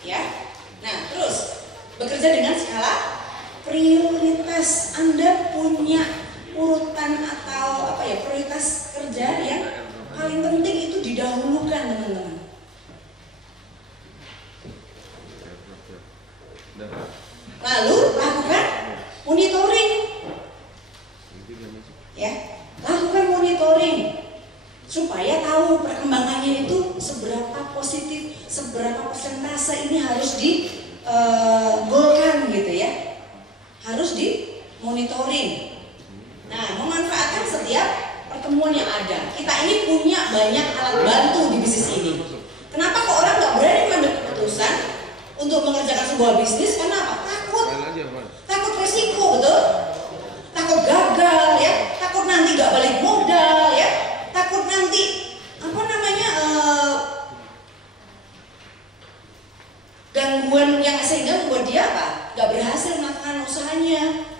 Ya. Nah, terus bekerja dengan skala prioritas. Anda punya urutan atau apa ya, prioritas kerja yang paling penting itu didahulukan teman-teman. Lalu lakukan monitoring, ya, lakukan monitoring supaya tahu perkembangannya itu seberapa positif, seberapa persentase ini harus digolkan gitu ya, harus dimonitoring. Nah, memanfaatkan setiap pertemuan yang ada. Kita ini punya banyak alat bantu di bisnis ini. Kenapa kok orang nggak berani mengambil keputusan untuk mengerjakan sebuah bisnis? Karena apa? Takut resiko, betul? Takut gagal ya, takut nanti gak balik modal ya, takut nanti apa namanya gangguan yang sehingga membuat dia apa? Gak berhasil melakukan usahanya.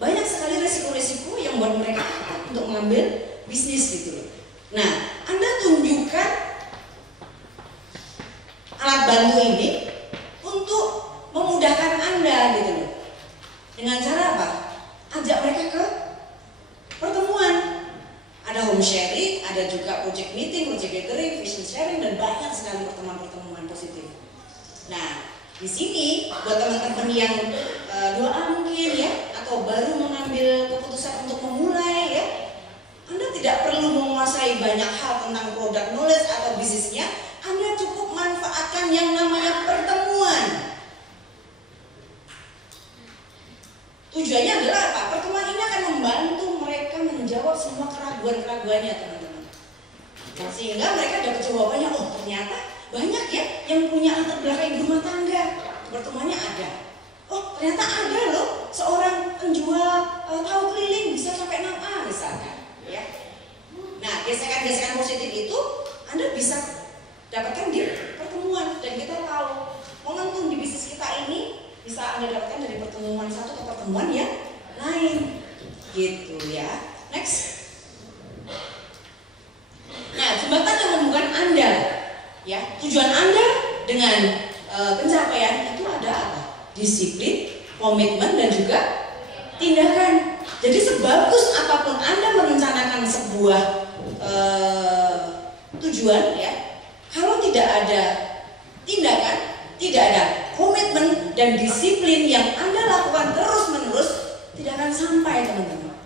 Banyak sekali resiko-resiko yang buat mereka untuk mengambil bisnis gitu loh. Nah, Anda tunjukkan alat bantu ini untuk memudahkan Anda gitu loh. Dengan cara apa? Ajak mereka ke pertemuan. Ada home sharing, ada juga project meeting, project gathering, vision sharing, dan banyak sekali pertemuan-pertemuan positif. Nah, di sini buat teman-teman yang 2A mungkin ya, atau baru mengambil keputusan untuk memulai ya, Anda tidak perlu menguasai banyak hal tentang product knowledge atau bisnisnya. Anda cukup manfaatkan yang namanya pertemuan. Tujuannya adalah apa? Pertemuan ini akan membantu mereka menjawab semua keraguan-keraguannya teman-teman. Sehingga mereka dapat jawabannya, oh ternyata banyak ya yang punya latar belakang ibu rumah tangga. Pertemuannya ada. Oh ternyata ada loh seorang penjual tahu keliling bisa sampai 6A misalkan. Ya. Nah gesekan-gesekan positif itu Anda bisa dapatkan di pertemuan. Dan kita tahu momentum di bisnis kita ini bisa Anda dapatkan dari pertemuan satu ke pertemuan yang lain, gitu ya. Next. Nah, jembatan yang menghubungkan Anda, ya, tujuan Anda dengan pencapaian itu ada apa? Disiplin, komitmen, dan juga tindakan. Jadi sebagus apapun Anda merencanakan sebuah tujuan, ya, kalau tidak ada tindakan, tidak ada komitmen dan disiplin yang Anda lakukan terus-menerus, tidak akan sampai teman-teman.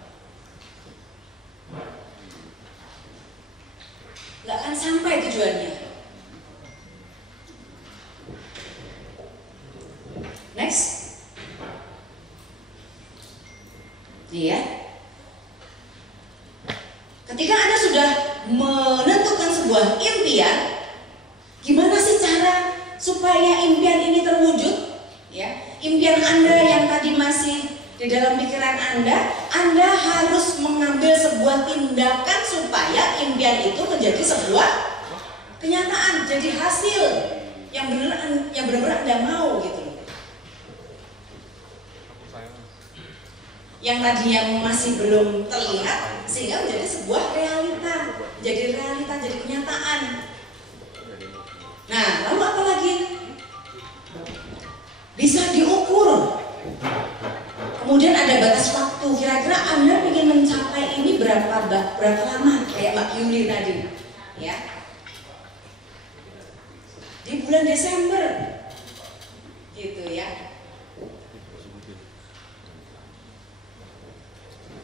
Nggak akan sampai tujuannya. Next. Iya. Ketika Anda sudah menentukan sebuah impian, gimana sih cara supaya impian ini terwujud? Ya, impian Anda yang tadi masih di dalam pikiran Anda harus mengambil sebuah tindakan supaya impian itu menjadi sebuah kenyataan, jadi hasil yang benar-benar Anda mau gitu loh. Yang tadinya masih belum terlihat sehingga menjadi sebuah realita, jadi kenyataan. Nah, lalu apa lagi? Bisa diukur. Kemudian ada batas waktu, kira-kira Anda ingin mencapai ini berapa lama, kayak Mbak Yuli tadi, ya? Di bulan Desember, gitu ya.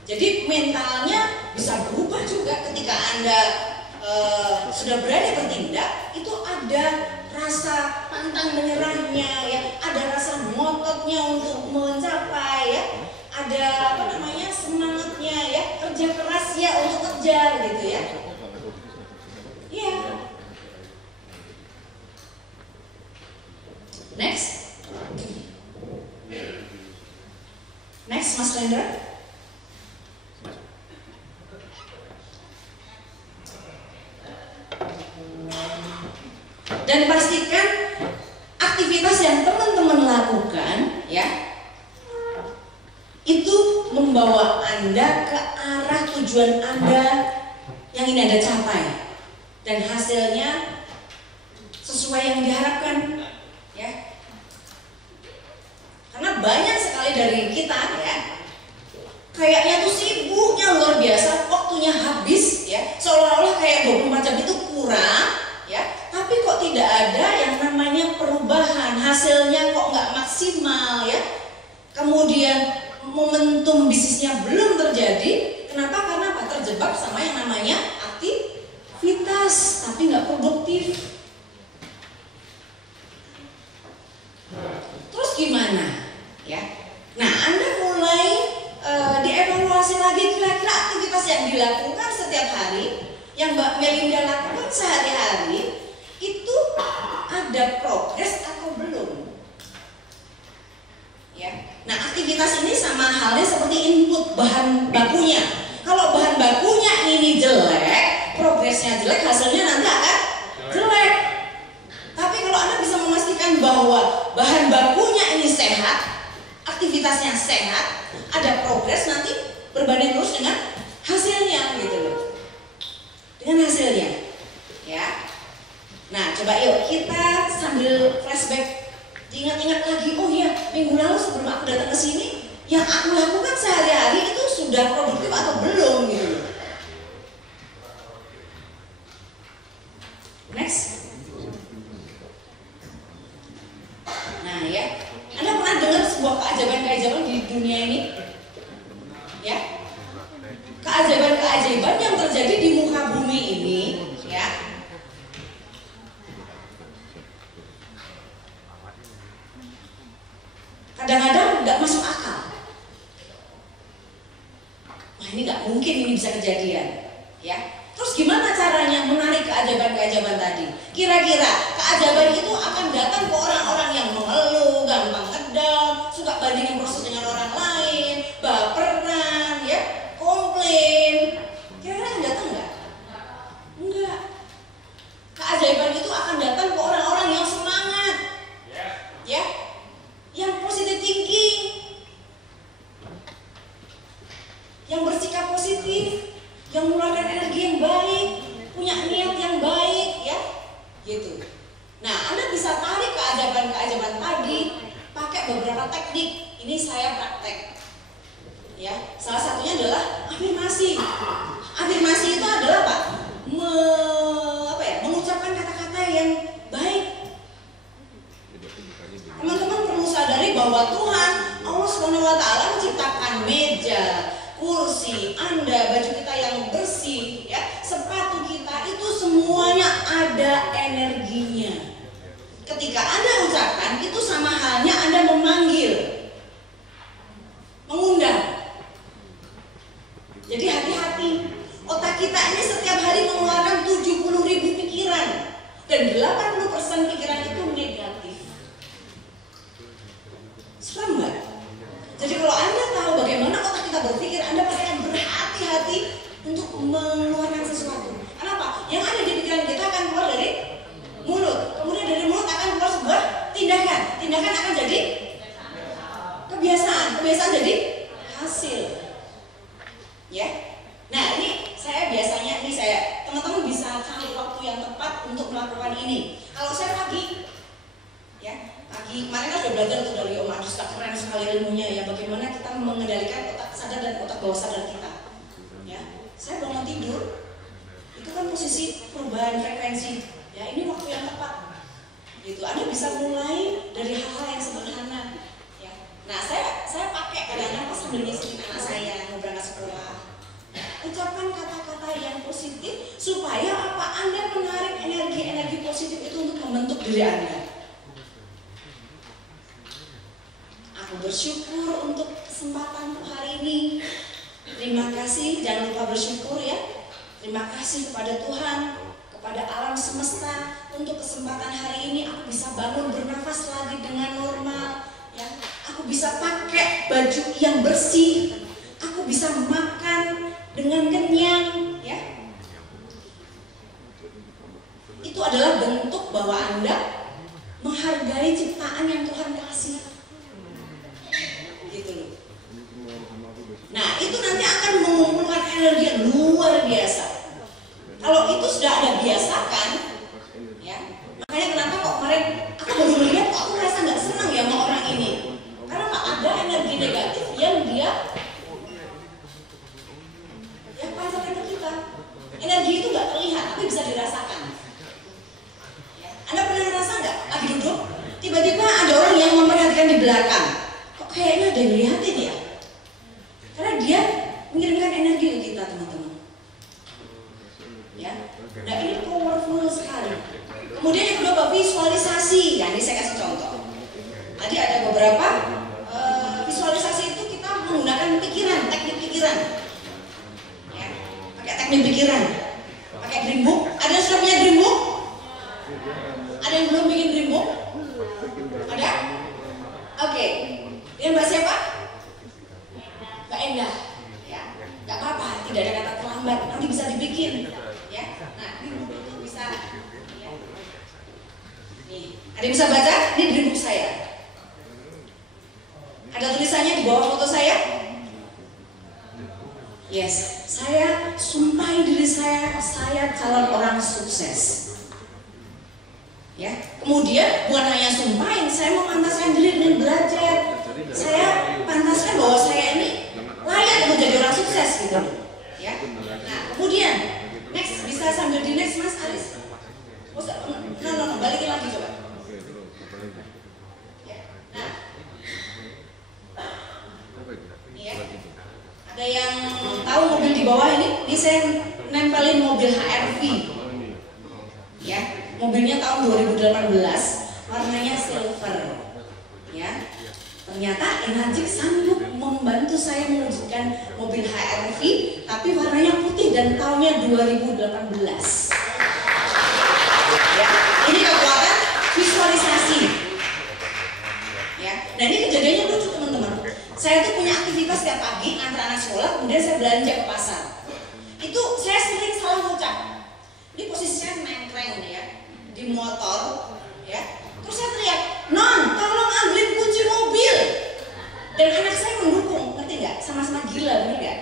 Jadi mentalnya bisa berubah juga ketika Anda sudah berani bertindak, itu ada rasa pantang menyerahnya, ya, ada rasa ngototnya untuk mencapai, ya, ada semangatnya, ya, kerja keras ya untuk kejar gitu ya. Iya. Next, Mas Rendra. Dan pastikan aktivitas yang teman-teman lakukan, ya, itu membawa Anda ke arah tujuan Anda yang ingin Anda capai, dan hasilnya sesuai yang diharapkan, ya. Karena banyak sekali dari kita, ya, kayaknya tuh sibuknya luar biasa, waktunya habis, ya, seolah-olah kayak 24 jam itu kurang, ya, tapi kok tidak ada yang namanya perubahan, hasilnya kok nggak maksimal, ya. Kemudian momentum bisnisnya belum terjadi. Kenapa? Karena apa? Terjebak sama yang namanya aktivitas, tapi nggak produktif. Terus gimana? Ya, nah Anda mulai dievaluasi lagi, kira-kira aktivitas yang dilakukan setiap hari, yang Mbak Melinda lakukan sehari-hari, itu ada progres atau belum? Ya, nah aktivitas ini sama halnya seperti input bahan bakunya. Kalau bahan bakunya ini jelek, progresnya jelek, hasilnya nanti akan jelek. Tapi kalau Anda bisa memastikan bahwa bahan bakunya ini sehat, aktivitasnya sehat, ada progres, nanti berbanding lurus dengan hasilnya gitu loh. Dengan hasilnya, ya. Nah, coba yuk kita sambil flashback, diingat-ingat lagi. Oh iya, minggu lalu sebelum aku datang ke sini, yang aku lakukan sehari-hari itu sudah produktif atau belum gitu loh. Next. Nah ya, Anda pernah dengar sebuah keajaiban-keajaiban di dunia ini? Ya, keajaiban-keajaiban yang terjadi di muka bumi ini, ya. Kadang-kadang nggak masuk akal. Wah, ini nggak mungkin ini bisa kejadian, ya. Terus gimana caranya menarik keajaiban-keajaiban tadi? Kira-kira keajaiban itu akan datang ke orang-orang yang mengeluh, gampang ngedown, suka bandingin proses dengan orang lain, baperan, ya, komplain. Kira-kira akan datang nggak? Enggak. Keajaiban itu akan datang ke orang-orang yang semangat, ya, yang positive thinking, yang bersikap positif, yang mengeluarkan energi yang baik, punya niat yang baik, ya, gitu. Nah, Anda bisa tarik keajaiban-keajaiban tadi pakai beberapa teknik. Ini saya praktek, ya. Salah satunya adalah afirmasi. Afirmasi itu adalah apa? Mengucapkan kata-kata yang baik. Teman-teman perlu sadari bahwa Tuhan Allah SWT menciptakan meja, kursi, Anda, baju kita yang bersih, ya, sepatu kita, itu semuanya ada energinya. Ketika Anda ucapkan, itu sama halnya Anda memanggil, mengundang. Jadi hati-hati, otak kita ini setiap hari mengeluarkan 70.000 pikiran, dan 80% pikiran itu negatif. Serem nggak? Jadi kalau Anda tahu frekuensi. Ya, ini waktu yang tepat. Gitu. Anda bisa mulai dari hal-hal yang sederhana. Ya. Nah, saya pakai kadang-kadang pas sambil nyusuin anak saya mau berangkat sekolah. Ucapkan kata-kata yang positif supaya apa? Anda menarik energi-energi positif itu untuk membentuk diri Anda. Aku bersyukur untuk kesempatan hari ini. Terima kasih, jangan lupa bersyukur ya. Terima kasih kepada Tuhan, kepada alam semesta untuk kesempatan hari ini aku bisa bangun bernafas lagi dengan normal ya. Aku bisa pakai baju yang bersih. Aku bisa makan dengan kenyang ya. Itu adalah bentuk bahwa Anda menghargai ciptaan yang Tuhan kasih. Gitu loh. Nah, itu nanti akan mengumpulkan energi yang luar biasa. Kalau itu sudah Anda biasakan, ya, makanya kenapa kok kemarin aku baru melihat kok aku merasa nggak senang ya sama orang ini. Karena ada energi negatif yang dia pancarkan ke kita. Energi itu nggak terlihat, tapi bisa dirasakan. Ya. Anda pernah ngerasa nggak lagi duduk, tiba-tiba ada orang yang memperhatikan di belakang. Kok kayaknya ada yang lihatin ya? Karena dia mengirimkan energi ke kita, teman-teman. Ya, nah ini powerful sekali. Kemudian yang kedua, visualisasi. Ya, ini saya kasih contoh. Tadi ada beberapa visualisasi itu kita menggunakan pikiran, teknik pikiran. Ya, pakai teknik pikiran, pakai dream book. Ada yang sudah punya dream book? Ada yang belum bikin dream book? Ada? Oke. Dengan Mbak siapa? Mbak Endah, ya, nggak apa-apa, tidak ada kata terlambat, nanti bisa dibikin, ya. Nah, ini buku itu bisa, ya. Nih, ada yang bisa baca? Ini dari buku saya. Ada tulisannya di bawah foto saya. Yes, saya sumpahi diri saya calon orang sukses. Ya, kemudian bukan hanya sumpahin, saya memantaskan diri dengan belajar. Saya pantaskan bahwa saya ini layak untuk jadi orang sukses gitu, ya. Nah, kemudian next, bisa sambil di next Mas Aris. No, balikin lagi coba. Ya. Nah, ini ya. Ada yang tahu mobil di bawah ini? Ini saya nempelin mobil HR-V. Ya, mobilnya tahun 2018, warnanya silver. Ya. Ternyata Enajik sanggup membantu saya mewujudkan mobil HR-V, tapi warnanya putih dan tahunnya 2018. Ya, ini kekuatan visualisasi. Ya, nah ini kejadiannya lucu teman-teman. Saya tuh punya aktivitas setiap pagi antar anak sekolah, kemudian saya belanja ke pasar. Itu saya sering salah ngucap. Ini posisinya nengkreng ya di motor, ya. Terus saya teriak, "Non, tolong ambilin kunci mobil." Dan anak saya mendukung, ngerti nggak? Sama-sama gila, bener nggak?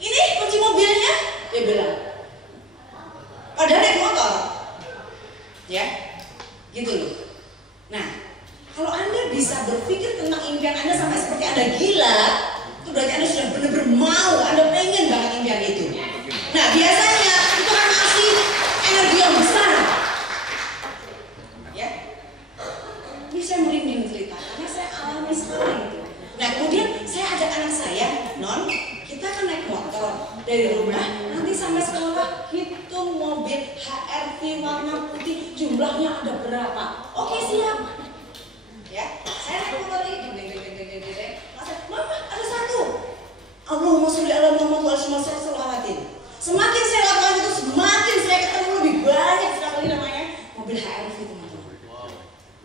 "Ini kunci mobilnya," dia bilang. Padahal naik motor, ya, gitu loh. Nah, kalau Anda bisa berpikir tentang impian Anda sampai seperti Anda gila, itu berarti Anda sudah benar-benar mau, Anda pengen banget impian itu. Nah, biasanya itu kan kasih energi yang besar. Ini saya merinding cerita karena saya alami sekali gitu. Nah, kemudian saya ajak anak saya, "Non, kita kan naik motor dari rumah nanti sampai sekolah, hitung mobil HR-V warna putih jumlahnya ada berapa." "Oke, siap." Ya, saya naik motor ini, "Mama, ada satu." Allahumma sholli ala Muhammad wa ala saya selawatin. Semakin saya lakukan itu, semakin saya ketemu lebih banyak sekali namanya mobil HR-V, teman-teman.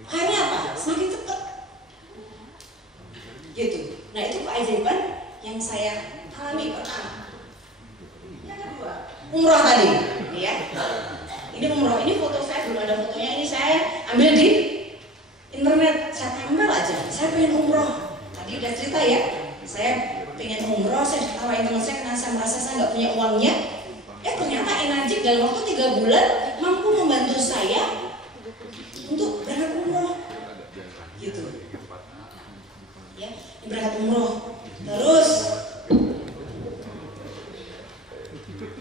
Akhirnya apa? Semakin cepat. Gitu. Nah, itu keajaiban yang saya alami pertama. Yang kedua, umroh tadi, ya. Ini umroh, ini foto saya belum ada fotonya. Ini saya ambil di internet, saya tempel aja. Saya pengen umroh. Tadi udah cerita ya. Saya pengen umroh, saya ditawain teman saya karena saya merasa saya nggak punya uangnya. Ternyata Enajik dalam waktu 3 bulan mampu membantu saya untuk berangkat umroh, gitu. Ya, berangkat umroh. Terus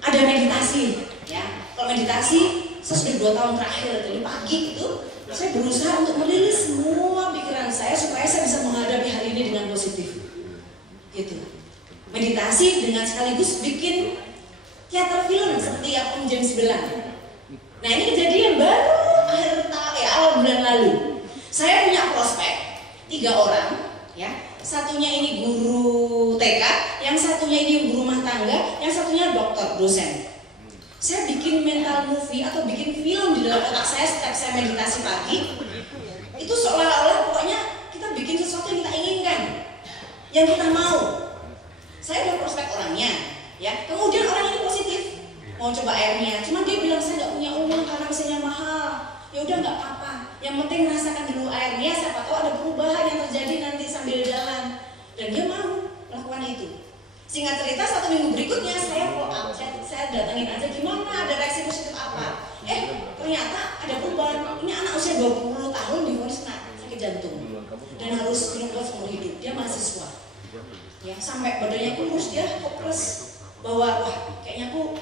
ada meditasi, ya. Kalau meditasi saya sudah 2 tahun terakhir tadi pagi itu saya berusaha untuk merilis semua pikiran saya supaya saya bisa menghadapi hari ini dengan positif. Gitu. Meditasi dengan sekaligus bikin teater film seperti yang Om James bilang. Nah ini kejadian baru awal bulan lalu. Saya punya prospek 3 orang, ya. Satunya ini guru TK, yang satunya ini guru rumah tangga, yang satunya dokter, dosen. Saya bikin mental movie atau bikin film di dalam otak saya setiap saya meditasi pagi. Itu seolah-olah pokoknya kita bikin sesuatu yang kita inginkan, yang kita mau. Saya udah prospek orangnya, ya. Kemudian orang ini positif, mau coba airnya, cuman dia bilang saya nggak punya uang karena mesinnya mahal. Ya udah nggak apa-apa, yang penting rasakan dulu airnya, siapa tahu ada perubahan yang terjadi nanti sambil jalan. Dan dia mau melakukan itu. Singkat cerita 1 minggu berikutnya saya follow up, saya datangin aja gimana, ada reaksi positif apa. Ternyata ada perubahan. Ini anak usia 20 tahun divonis sakit jantung dan harus minum obat seumur hidup. Dia mahasiswa, ya, sampai badannya kurus, dia hopeless bahwa wah kayaknya aku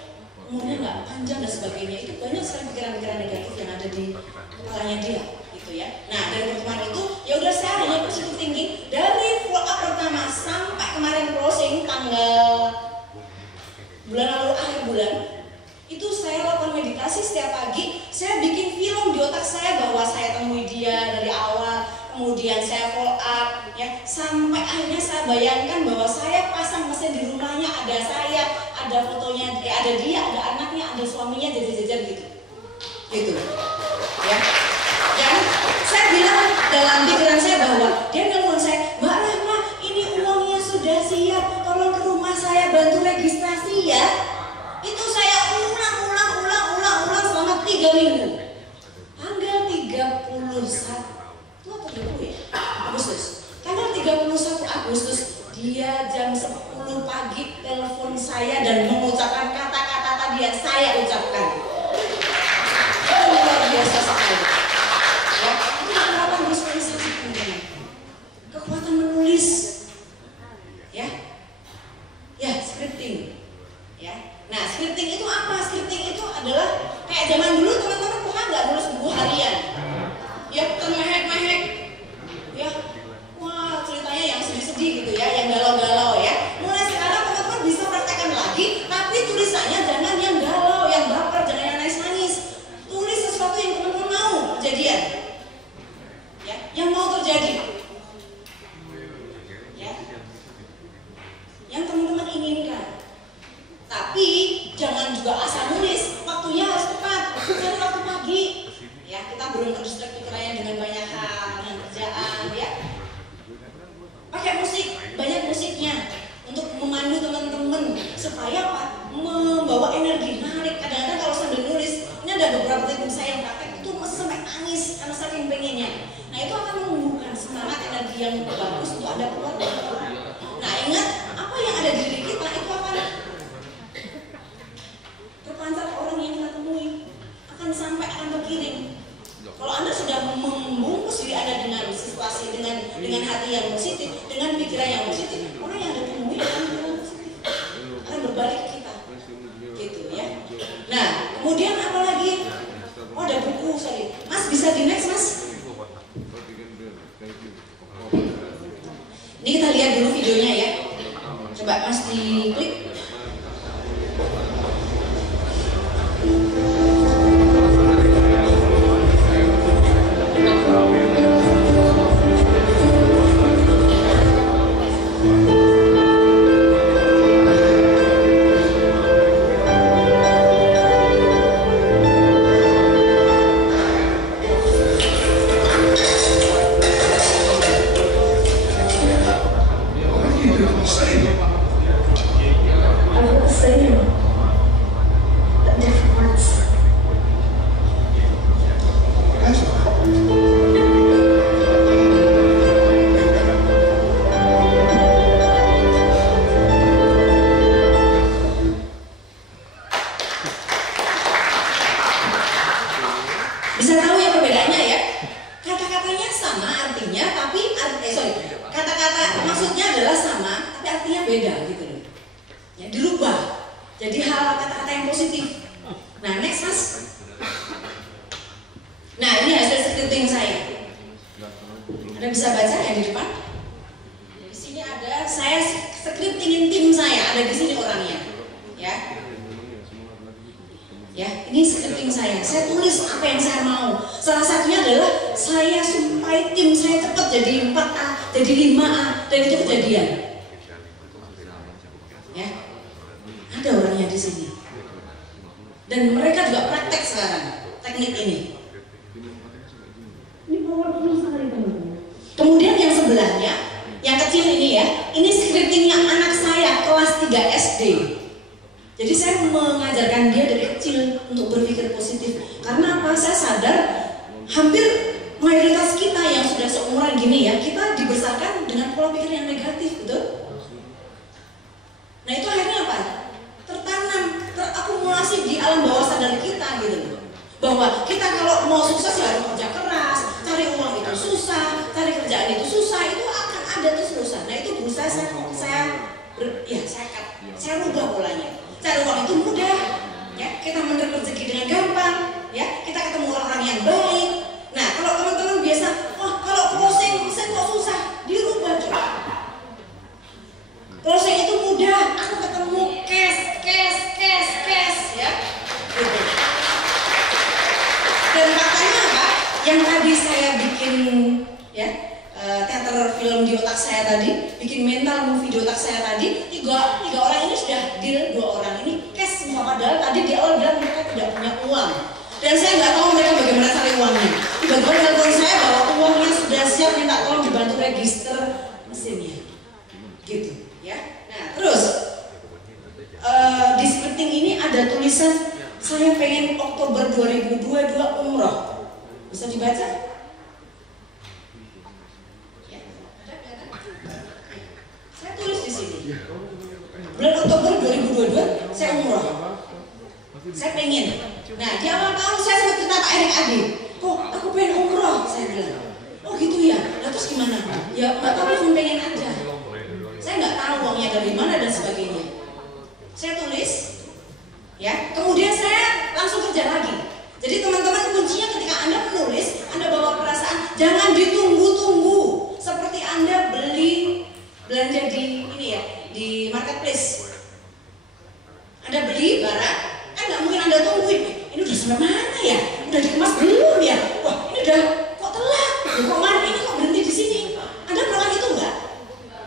umurnya nggak panjang dan sebagainya. Itu banyak sekali pikiran-pikiran negatif yang ada di kepalanya dia, gitu ya. Nah dari pertemuan itu ya udah saya hanya positive thinking dari follow up pertama sampai kemarin closing tanggal bulan lalu akhir bulan itu saya lakukan meditasi setiap pagi. Saya bikin film di otak saya bahwa saya temui dia dari awal, kemudian saya follow up, ya, sampai akhirnya saya bayangkan bahwa saya pasang mesin di rumahnya, ada saya, ada fotonya, ada dia, ada anaknya, ada suaminya, jajar-jajar gitu, ya. Dan saya bilang dalam pikiran saya bahwa dia nelfon saya, Mbak Rahma, ini uangnya sudah siap, tolong ke rumah saya bantu registrasi ya. Itu saya ulang selama 3 minggu. Tanggal 31 atau 30 ya? Agustus. Tanggal 31 Agustus dia jam 10 pagi telepon saya dan mengucapkan kata-kata tadi yang saya ucapkan. Luar biasa sekali. Ya, itu kekuatan visualisasi teman-teman. Kekuatan menulis. Ya, scripting. Ya. Nah, scripting itu apa? Scripting itu adalah kayak zaman dulu teman-teman pernah nggak nulis buku harian? Ya, termehek-mehek. Ya, wah ceritanya yang sedih-sedih gitu ya, yang galau-galau ya. Mulai sekarang teman-teman bisa praktekkan lagi, tapi tulisannya jangan yang galau, yang baper, jangan yang nangis-nangis. Tulis sesuatu yang teman-teman mau kejadian, ya, yang mau terjadi, ya, yang teman-teman inginkan. Tapi jangan juga asal nulis, waktunya harus tepat, cari waktu pagi. Ya, kita belum terdistract pikirannya dengan banyak hal, dengan kerjaan, ya. Pakai musik, banyak musiknya untuk memandu teman-teman supaya apa? Membawa energi, narik. Kadang-kadang kalau sambil nulis, ini ada beberapa tim saya yang praktek itu sampai nangis karena saking pengennya. Nah itu akan menumbuhkan semangat, energi yang bagus untuk Anda keluar. Nah ingat, apa yang ada di diri kita itu akan terpancar ke orang yang kita temui, akan sampai, akan berkirim. Kalau Anda sudah membungkus diri Anda dengan situasi, dengan hati yang positif, dengan pikiran yang positif, orang yang Anda temui akan positif, akan berbalik ke kita, gitu ya. Nah, kemudian apa lagi? Oh ada buku, sorry. Mas bisa di next mas? Ini kita lihat dulu videonya ya. Coba mas diklik. Bisa tahu ya perbedaannya ya? Kata-katanya sama artinya, tapi kata-kata maksudnya adalah sama, tapi artinya beda gitu loh. Ya, dirubah jadi hal kata-kata yang positif. Nah next mas. Nah, ini hasil scripting saya. Anda bisa baca yang di depan? Di sini ada saya scriptingin tim saya, ada di sini orangnya. Ya. Ya, ini scripting saya. Saya tulis apa yang saya mau. Salah satunya adalah saya supaya tim saya cepat jadi 4A, jadi 5A, dan itu kejadian. Ya, ada orangnya di sini. Dan mereka juga praktek sekarang teknik ini. Ini powerful sekali teman-teman. Kemudian yang sebelahnya, yang kecil ini ya, ini scriptingnya anak saya kelas 3 SD. Jadi saya mengajarkan dia dari kecil untuk berpikir positif. Karena apa? Saya sadar hampir mayoritas kita yang sudah seumuran gini ya, kita dibesarkan dengan pola pikir yang negatif, betul? Nah itu akhirnya apa? Tertanam, terakumulasi di alam bawah sadar kita gitu. Bahwa kita kalau mau sukses ya harus kerja keras, cari uang itu susah, cari kerjaan itu susah, itu akan ada terus susah. Nah itu berusaha saya rubah polanya. Cari uang itu mudah, ya kita menerima rezeki dengan gampang, ya kita ketemu orang-orang yang baik. Nah kalau teman-teman biasa, wah kalau closing saya kok susah, dirubah coba. Closing itu mudah, aku ketemu cash, ya. Gitu. Dan faktanya apa? Yang tadi saya bikin, ya. Teater film di otak saya tadi, bikin mental movie di otak saya tadi, tiga orang ini sudah deal, 2 orang ini cash semua, padahal tadi di awal bilang mereka tidak punya uang dan saya nggak tahu mereka bagaimana cari uangnya. Tiba-tiba telepon saya bahwa uangnya sudah siap, minta tolong dibantu register mesinnya gitu ya. Nah terus di scripting ini ada tulisan saya pengen Oktober 2022 umroh, bisa dibaca? Tulis di sini. Bulan Oktober 2022 saya umroh. Saya pengen. Nah di awal tahun saya sempat cerita Pak Erik Adi. Kok aku pengen umroh? Saya bilang. Oh gitu ya. Nah terus gimana? Ya nggak tahu, cuma pengen aja. Saya nggak tahu uangnya dari mana dan sebagainya. Saya tulis. Ya. Kemudian saya langsung kerja lagi. Jadi teman-teman kuncinya ketika Anda menulis, Anda bawa perasaan. Jangan ditunggu-tunggu. Seperti Anda belanja di ini ya, di marketplace. Anda beli barang, kan nggak mungkin Anda tungguin. Ini udah sampai mana ya? Udah dikemas belum ya? Wah ini udah kok telat? Kok mana ini kok berhenti di sini? Anda melakukan itu enggak?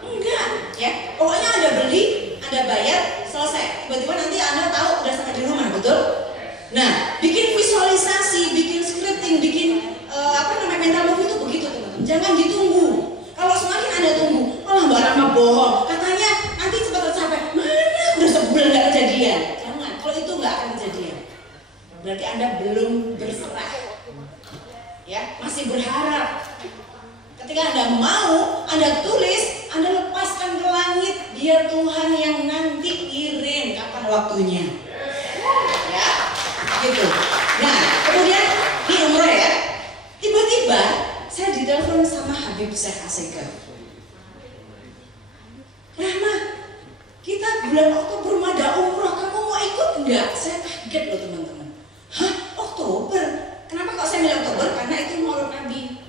Enggak, ya. Pokoknya Anda beli, Anda bayar, selesai. Tiba-tiba nanti Anda tahu udah sampai di rumah, betul? Nah, bikin visualisasi, bikin scripting, bikin mental movie itu begitu teman-teman. Jangan ditunggu. Kalau semakin Anda tunggu, malah Mbak Rama bohong. Katanya nanti cepat tercapai. Mana? Udah sebulan nggak kejadian. Jangan. Kalau itu nggak akan kejadian. Berarti Anda belum berserah. Ya, masih berharap. Ketika Anda mau, Anda tulis, Anda lepaskan ke langit, biar Tuhan yang nanti kirim kapan waktunya. Ya, gitu. Nah, kemudian di umroh ya, tiba-tiba saya ditelepon sama Habib Syekh Asegaf. Rahma, kita bulan Oktober ada umroh, kamu mau ikut enggak? Saya kaget loh teman-teman. Hah, Oktober? Kenapa kok saya milih Oktober? Karena itu Maulid Nabi.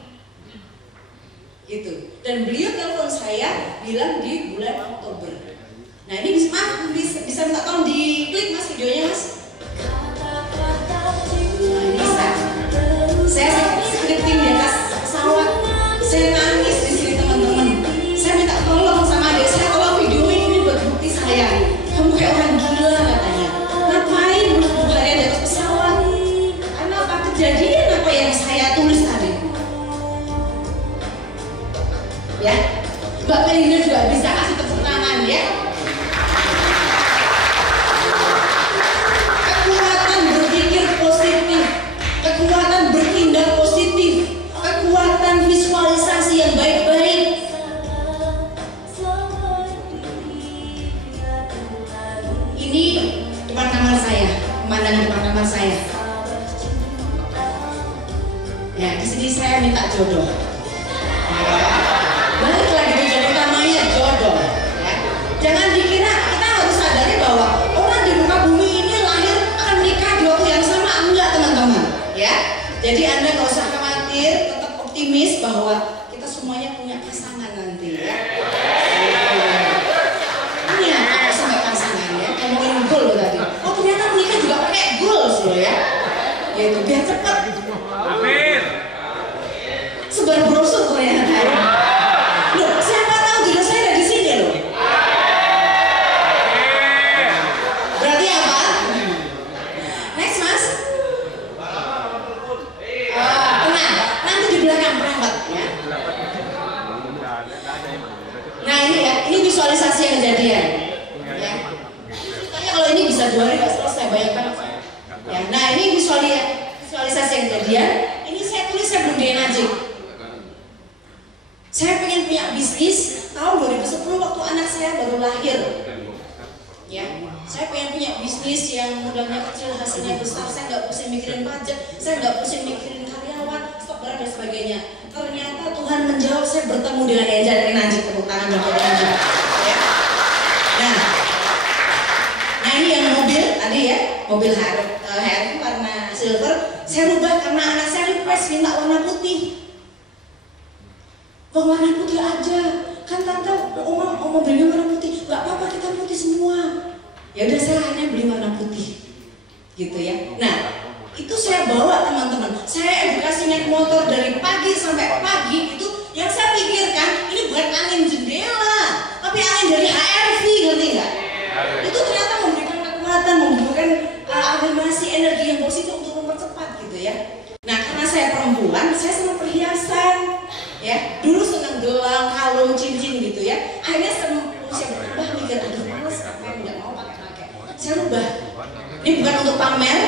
Gitu. Dan beliau telepon saya bilang di bulan Oktober. Nah ini bisa minta tolong diklik mas videonya mas. Nah, bisa. Saya scripting di atas pesawat. Saya nangis di sini teman-teman. Saya minta tolong sama adik saya, tolong videoin ini buat bukti saya. Kamu kayak orang gila katanya. Ngapain bukannya di atas pesawat? Karena apa kejadian apa yang saya tulis tadi? Ya, Mbak Melina juga bisa kasih tepuk tangan ya. Kekuatan berpikir positif, kekuatan bertindak positif, kekuatan visualisasi yang baik-baik. Ini depan kamar saya, pemandangan depan kamar saya. Ya, di sini saya minta jodoh. Balik lagi tujuan utamanya jodoh. Ya. Jangan dikira, kita harus sadari bahwa orang di muka bumi ini lahir akan menikah di waktu yang sama, enggak teman-teman. Ya, jadi Anda nggak usah gitu, biar cepat. Amin. Sebar brosur ternyata. Loh, siapa tahu jodoh saya ada di sini loh. Berarti apa? Next mas. Tenang, nanti di belakang perangkat ya. Nah ini ya, ini visualisasi kejadian. Ya. Tanya kalau ini bisa 2 hari nggak selesai, bayangkan. Ya, nah ini visualisasi kejadian. Ini saya tulis, saya belum DNA. Saya pengen punya bisnis tahun 2010 waktu anak saya baru lahir. Ya, saya pengen punya bisnis yang modalnya kecil, hasilnya besar. Saya nggak pusing mikirin pajak, saya nggak pusing mikirin karyawan, stok barang dan sebagainya. Ternyata Tuhan menjawab, saya bertemu dengan Enja dari Najib, tepuk tangan buat Enja. Ya. Nah ini yang mobil tadi ya, mobil HRV warna silver. Saya rubah karena anak saya request minta warna putih. Warna putih aja, kan tante mau beli warna putih, nggak apa-apa kita putih semua. Ya udah saya hanya beli warna putih, gitu ya. Nah itu saya bawa teman-teman, saya edukasi naik motor dari pagi sampai pagi itu yang saya pikirkan ini bukan angin jendela, tapi angin dari HRV, ngerti nggak? Itu ternyata memberikan kekuatan, memberikan afirmasi energi yang positif untuk mempercepat gitu ya. Nah karena saya perempuan, saya senang perhiasan. Ya, dulu senang gelang, kalung, cincin gitu ya. Akhirnya usia berubah mikir, aduh males, apa nggak mau pakai. Saya rubah. Ini bukan untuk pamer,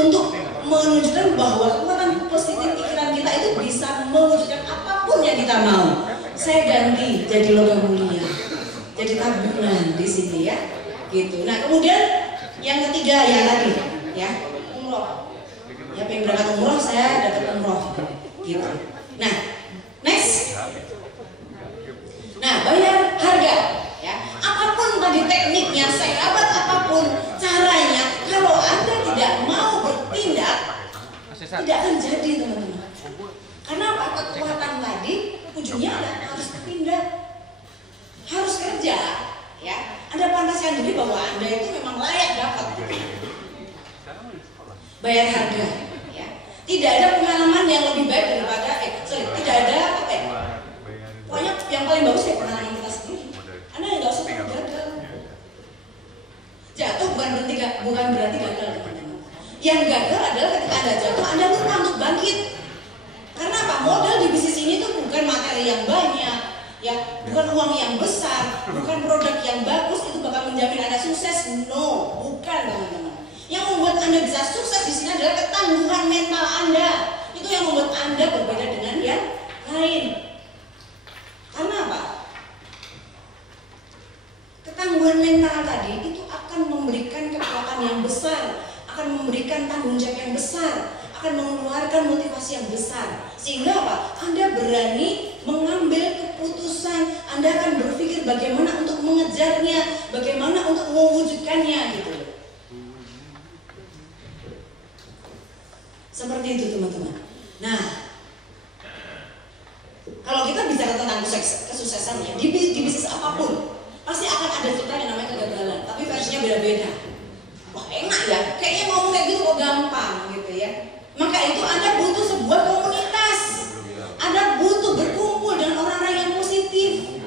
untuk menunjukkan bahwa kekuatan positif pikiran kita itu bisa mewujudkan apapun yang kita mau. Saya ganti jadi logam mulia, jadi tabungan di sini ya, gitu. Nah kemudian yang ketiga ya tadi, ya umroh. Ya pengen berangkat umroh, saya dapat umroh, gitu. Nah. Next. Nah, bayar harga ya. Apapun tadi tekniknya, serabat apapun caranya, kalau Anda tidak mau bertindak, tidak akan jadi teman-teman. Karena apa? Kekuatan tadi ujungnya harus bertindak, harus kerja ya. Anda pantaskan diri bahwa Anda itu memang layak dapat. Bayar harga ya. Tidak ada pengalaman yang lebih baik daripada tidak ada apa ya? Pokoknya yang paling bagus ya pengalaman kita sendiri. Anda nggak usah takut gagal. Jatuh bukan berarti gagal teman-teman. Yang gagal adalah ketika Anda jatuh, Anda lupa untuk bangkit. Karena apa? Modal di bisnis ini tuh bukan materi yang banyak, ya, bukan uang yang besar, bukan produk yang bagus itu bakal menjamin Anda sukses. No, bukan teman-teman. Yang membuat Anda bisa sukses di sini adalah ketangguhan mental Anda. Itu yang membuat Anda berbeda dengan yang lain. Karena apa? Ketangguhan mental tadi itu akan memberikan kekuatan yang besar, akan memberikan tanggung jawab yang besar, akan mengeluarkan motivasi yang besar. Sehingga apa? Anda berani mengambil keputusan, Anda akan berpikir bagaimana untuk mengejarnya, bagaimana untuk mewujudkannya gitu. Seperti itu teman-teman. Nah, kalau kita bicara tentang kesuksesan ya, di bisnis apapun pasti akan ada cerita yang namanya kegagalan, tapi versinya beda-beda. Wah enak ya, kayaknya ngomong kayak gitu kok gampang gitu ya. Maka itu Anda butuh sebuah komunitas, Anda butuh berkumpul dengan orang-orang yang positif,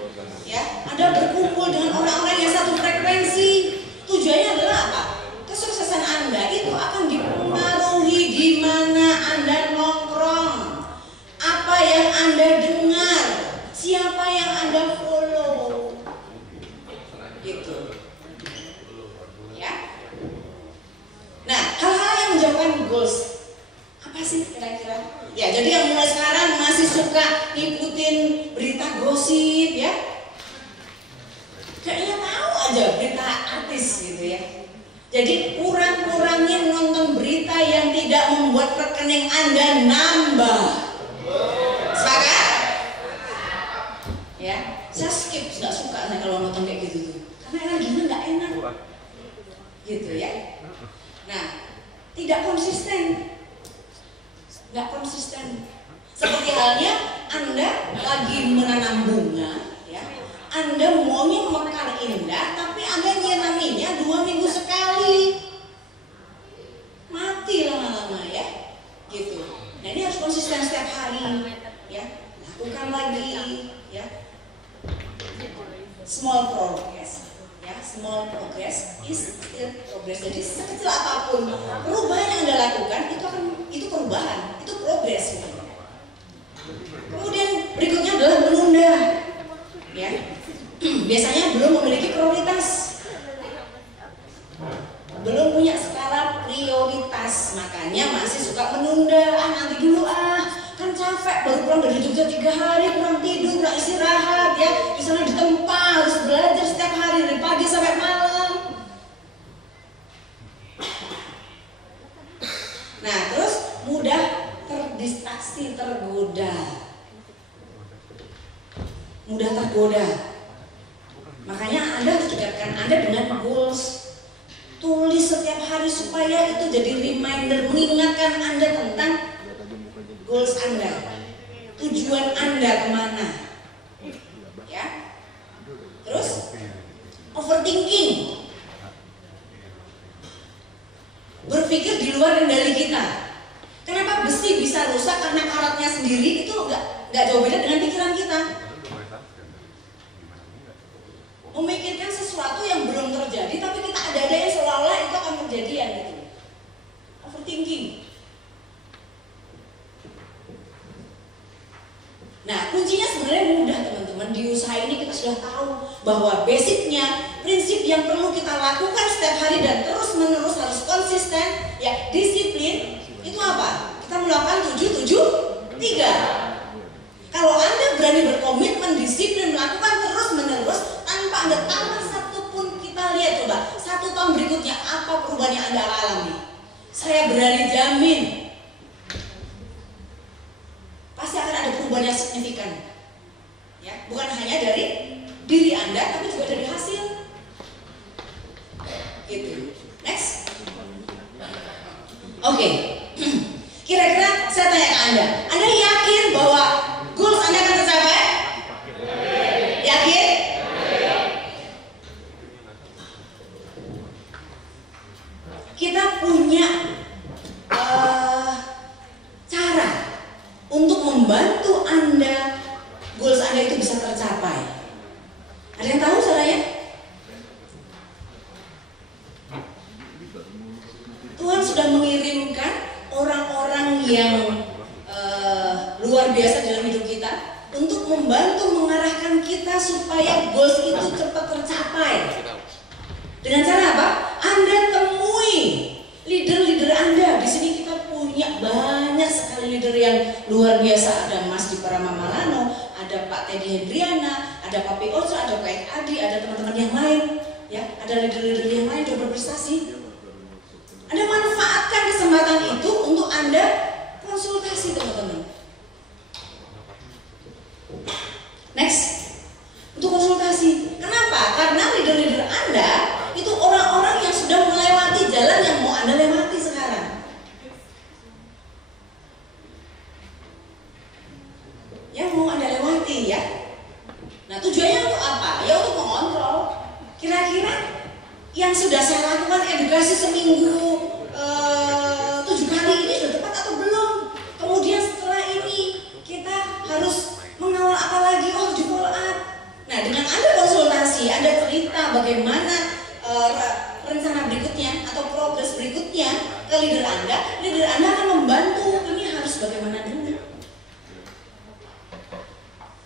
ya. Anda berkumpul dengan orang-orang yang satu frekuensi. Tujuannya adalah apa? Kesuksesan Anda itu akan dipengaruhi di mana Anda nongkrong, apa yang Anda dengar, siapa yang Anda follow, gitu. Ya. Nah, hal-hal yang menjauhkan goals apa sih kira-kira? Ya, jadi yang mulai sekarang masih suka ngikutin berita gosip ya, kayaknya tahu aja berita artis gitu ya. Jadi kurang-kurangin nonton berita yang tidak membuat rekening Anda nambah. Sepakat? Ya, saya skip, nggak suka saya kalau nonton kayak gitu tuh. Karena energinya nggak enak, gitu ya. Nah, tidak konsisten, nggak konsisten. Seperti halnya Anda lagi menanam bunga, ya. Anda maunya mekar indah, tapi Anda nyiraminya 2 minggu sekali, mati lama-lama ya. is still progress. Jadi sekecil apapun perubahan yang Anda lakukan itu perubahan, itu progres. Kemudian berikutnya adalah menunda, ya. Biasanya belum memiliki prioritas, belum punya skala prioritas, makanya masih suka menunda. Nanti dulu kan capek, baru pulang dari Jogja 3 hari, kurang tidur, kurang istirahat, ya. Di sana di tempat harus belajar setiap hari dari pagi sampai malam. Nah, terus mudah terdistraksi, tergoda. Mudah tergoda. Makanya Anda harus dekatkan Anda dengan goals. Tulis setiap hari supaya itu jadi reminder, mengingatkan Anda tentang goals Anda, tujuan Anda kemana, ya. Terus overthinking, berpikir di luar kendali kita. Kenapa besi bisa rusak? Karena karatnya sendiri itu nggak jauh beda dengan pikiran kita. Memikirkan sesuatu yang belum terjadi, tapi kita ada yang seolah-olah itu akan kejadian gitu. Overthinking. Nah, kuncinya sebenarnya mudah teman-teman. Di usaha ini kita sudah tahu bahwa basicnya, prinsip yang perlu kita lakukan setiap hari dan terus-menerus harus konsisten, ya, disiplin. Itu apa? Kita melakukan 7-7-3. Kalau Anda berani berkomitmen, disiplin, melakukan terus-menerus tanpa Anda tambah satu pun, kita lihat coba 1 tahun berikutnya apa perubahan yang Anda alami. Saya berani jamin pasti akan ada perubahan yang signifikan, ya, bukan hanya dari diri Anda tapi juga dari hasil. Gitu. Next. Oke. Kira-kira saya tanya ke Anda yakin bahwa goals Anda akan tercapai? Yakin? Kita punya cara untuk membantu Anda, goals Anda itu bisa tercapai. Ada yang tahu caranya? Tuhan sudah mengirimkan orang-orang yang luar biasa dalam hidup kita untuk membantu mengarahkan kita supaya goals itu cepat tercapai. Dengan cara apa? Anda temui leader-leader Anda. Di sini kita punya banyak sekali leader yang luar biasa. Ada Mas Diparama Malano, ada Pak Teddy Hendriana, ada Pak P. Ocho, ada Pak Adi, ada teman-teman yang lain, ya, ada leader-leader yang lain yang berprestasi. Anda manfaatkan kesempatan itu untuk Anda konsultasi, teman-teman. Next, untuk konsultasi. Kenapa? Karena leader-leader Anda itu orang-orang yang sudah melewati jalan yang mau Anda lewati sekarang. Yang mau Anda lewati, ya. Nah, tujuannya untuk apa? Ya untuk mengontrol. Kira-kira yang sudah saya lakukan edukasi seminggu 7 kali ini sudah tepat atau belum? Kemudian setelah ini kita harus mengawal apa lagi? Oh, di follow up. Nah, dengan Anda konsultasi, Anda cerita bagaimana rencana berikutnya atau progres berikutnya ke leader Anda akan membantu. Ini harus bagaimana dulu.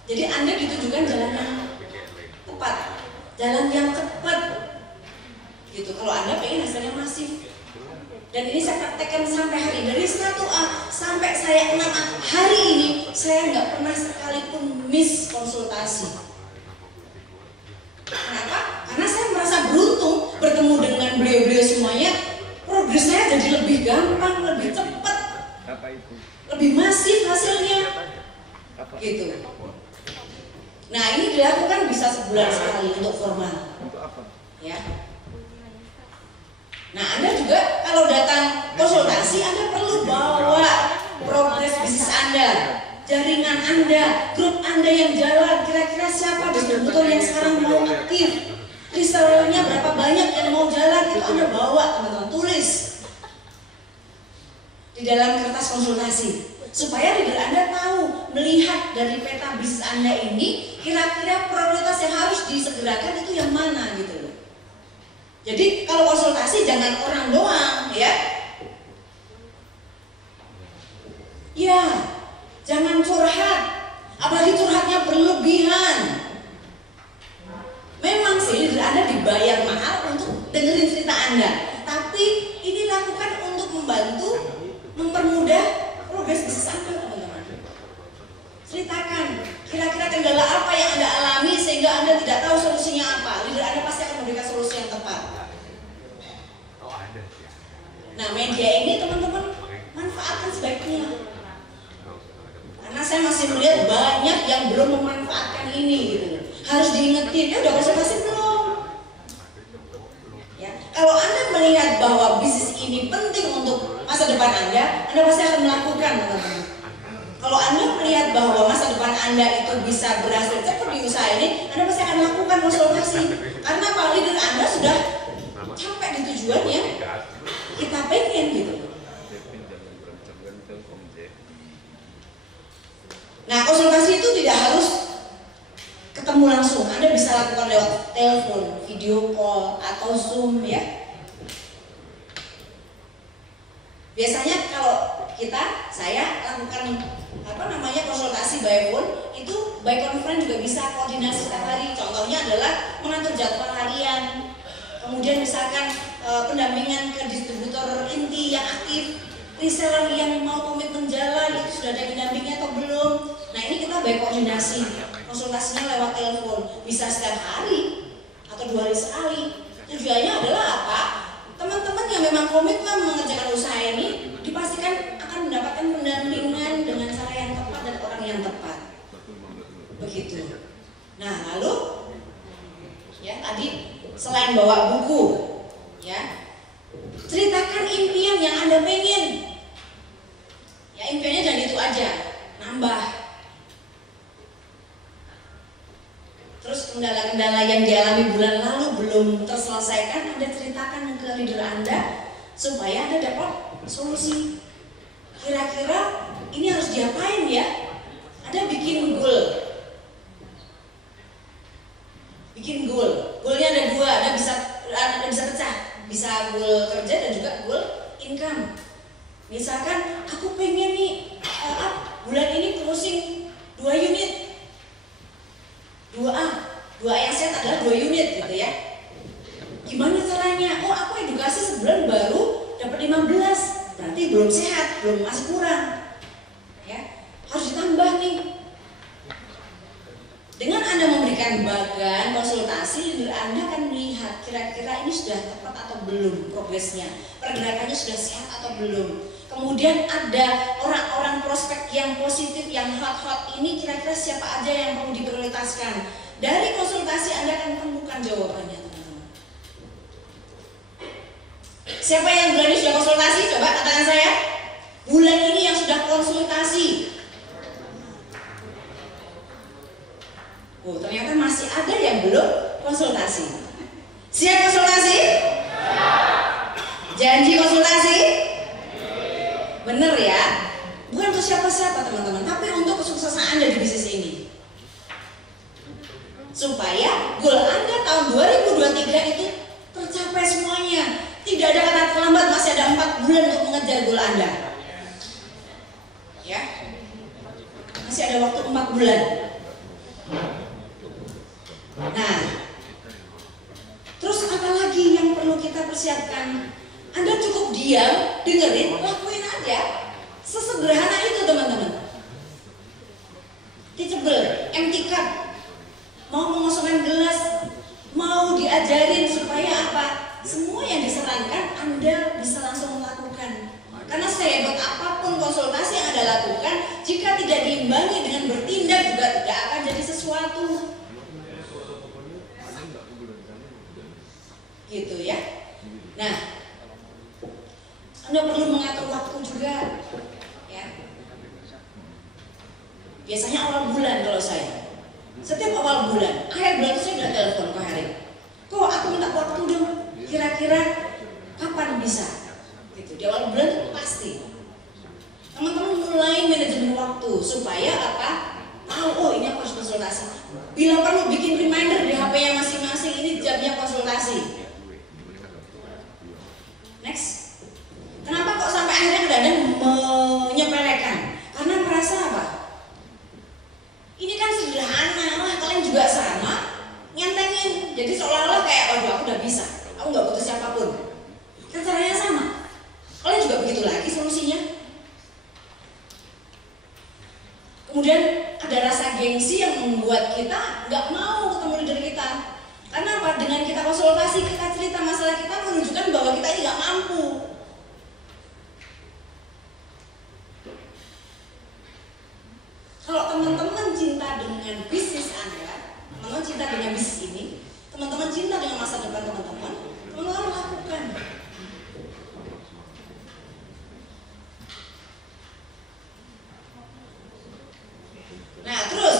Jadi Anda ditujukan jalan yang tepat, jalan yang cepat. Gitu. Kalau Anda pengen hasilnya masif. Dan ini saya praktekkan sampai hari ini. Dari 1A sampai saya 6A hari ini, saya nggak pernah sekalipun miss konsultasi. Kenapa? Karena saya merasa beruntung bertemu dengan beliau-beliau semuanya. Progres saya jadi lebih gampang, lebih cepat, lebih masif hasilnya. Gitu. Nah, ini dilakukan bisa sebulan sekali untuk formal. Ya. Nah, Anda juga kalau datang konsultasi, Anda perlu bawa progres bisnis Anda, jaringan Anda, grup Anda yang jalan. Kira-kira siapa distributor yang sekarang mau aktif, resellernya berapa banyak yang mau jalan, itu Anda bawa, teman-teman, tulis di dalam kertas konsultasi supaya leader Anda tahu, melihat dari peta bisnis Anda ini, kira-kira prioritas yang harus disegerakan itu yang mana gitu loh. Jadi kalau konsultasi jangan orang doang ya. Ya, jangan curhat. Apalagi curhatnya berlebihan. Memang sih leader Anda dibayar mahal untuk dengerin cerita Anda, tapi ini lakukan untuk membantu, mempermudah progres bisnis Anda, teman-teman. Ceritakan kira-kira kendala apa yang Anda alami sehingga Anda tidak tahu solusinya apa. Leader Anda pasti akan memberikan solusi yang tepat. Nah, media ini teman-teman manfaatkan sebaiknya. Karena saya masih melihat banyak yang belum memanfaatkan ini gitu. Harus diingetin, ya udah konsultasi belum? Ya, kalau Anda melihat bahwa bisnis ini penting untuk masa depan Anda pasti akan melakukan, teman-teman. Kalau Anda melihat bahwa masa depan Anda itu bisa berhasil cepat di usaha ini, Anda pasti akan lakukan konsultasi. Karena Pak leader Anda sudah sampai di tujuan yang kita pengen gitu. Nah, konsultasi itu tidak harus ketemu langsung. Anda bisa lakukan lewat telepon, video call, atau Zoom ya. Biasanya kalau saya lakukan konsultasi by phone, itu by conference juga bisa koordinasi setiap hari. Contohnya adalah mengatur jadwal harian. Kemudian misalkan pendampingan ke distributor inti yang aktif, reseller yang mau komitmen jalan itu sudah ada pendampingnya atau belum. Nah, ini kita by koordinasi, konsultasinya lewat telepon, bisa setiap hari atau 2 hari sekali. Tujuannya adalah apa? Teman-teman yang memang komitmen mengerjakan usaha ini dipastikan akan mendapatkan pendampingan dengan cara yang tepat dan orang yang tepat. Begitu. Nah, lalu ya tadi selain bawa buku, ya ceritakan impian yang Anda pengen. Ya, impiannya jangan itu aja, nambah. Terus kendala-kendala yang dialami bulan lalu belum terselesaikan, Anda ceritakan ke leader Anda supaya Anda dapat solusi. Kira-kira ini harus diapain ya? Anda bikin goal. Bikin goal. Goalnya ada 2, Anda bisa pecah. Bisa goal kerja dan juga goal income. Misalkan aku pengen nih bulan ini closing 2 unit. 2A yang set adalah 2 unit gitu ya. Gimana caranya? Oh, aku edukasi sebulan baru dapat 15. Berarti belum sehat, belum, masih kurang. Ya, harus ditambah nih. Dengan Anda memberikan bagan konsultasi, leader Anda akan melihat kira-kira ini sudah tepat atau belum progresnya, pergerakannya sudah sehat atau belum. Kemudian ada orang-orang prospek yang positif, yang hot-hot ini kira-kira siapa aja yang perlu diprioritaskan. Dari konsultasi Anda akan temukan jawabannya, teman-teman. Siapa yang bulan ini sudah konsultasi? Coba katakan saya. Bulan ini yang sudah konsultasi. Oh, ternyata masih ada yang belum konsultasi. Siap konsultasi? Janji konsultasi? Bener ya? Bukan untuk siapa-siapa teman-teman, tapi untuk kesuksesan Anda di bisnis ini. Supaya goal Anda tahun 2023 itu tercapai semuanya. Tidak ada kata terlambat, masih ada 4 bulan untuk mengejar goal Anda. Ya, masih ada waktu 4 bulan. Nah, terus apa lagi yang perlu kita persiapkan? Anda cukup diam, dengerin, lakuin aja. Sesederhana itu teman-teman. Teachable, empty cup. Mau mengosongkan gelas, mau diajarin supaya apa? Semua yang disarankan Anda bisa langsung melakukan. Karena sehebat apapun konsultasi yang Anda lakukan, jika tidak diimbangi dengan bertindak juga tidak akan jadi sesuatu. Gitu ya. Nah, Anda perlu mengatur waktu juga ya. Biasanya awal bulan kalau saya, setiap awal bulan, akhir bulan saya udah telepon ke hari. Kok aku minta waktu dong, kira-kira kapan bisa? Gitu. Di awal bulan itu pasti. Teman-teman mulai manajemen waktu supaya apa? Tahu, oh ini aku harus konsultasi. Bila perlu bikin reminder di HP-nya masing-masing, ini jamnya konsultasi. kita nggak mau ketemu leader kita. Karena apa? Dengan kita konsultasi, kita cerita masalah kita, menunjukkan bahwa kita ini nggak mampu. Kalau teman-teman cinta dengan bisnis Anda, teman-teman cinta dengan bisnis ini, teman-teman cinta dengan masa depan teman-teman, teman-teman lakukan. Nah, terus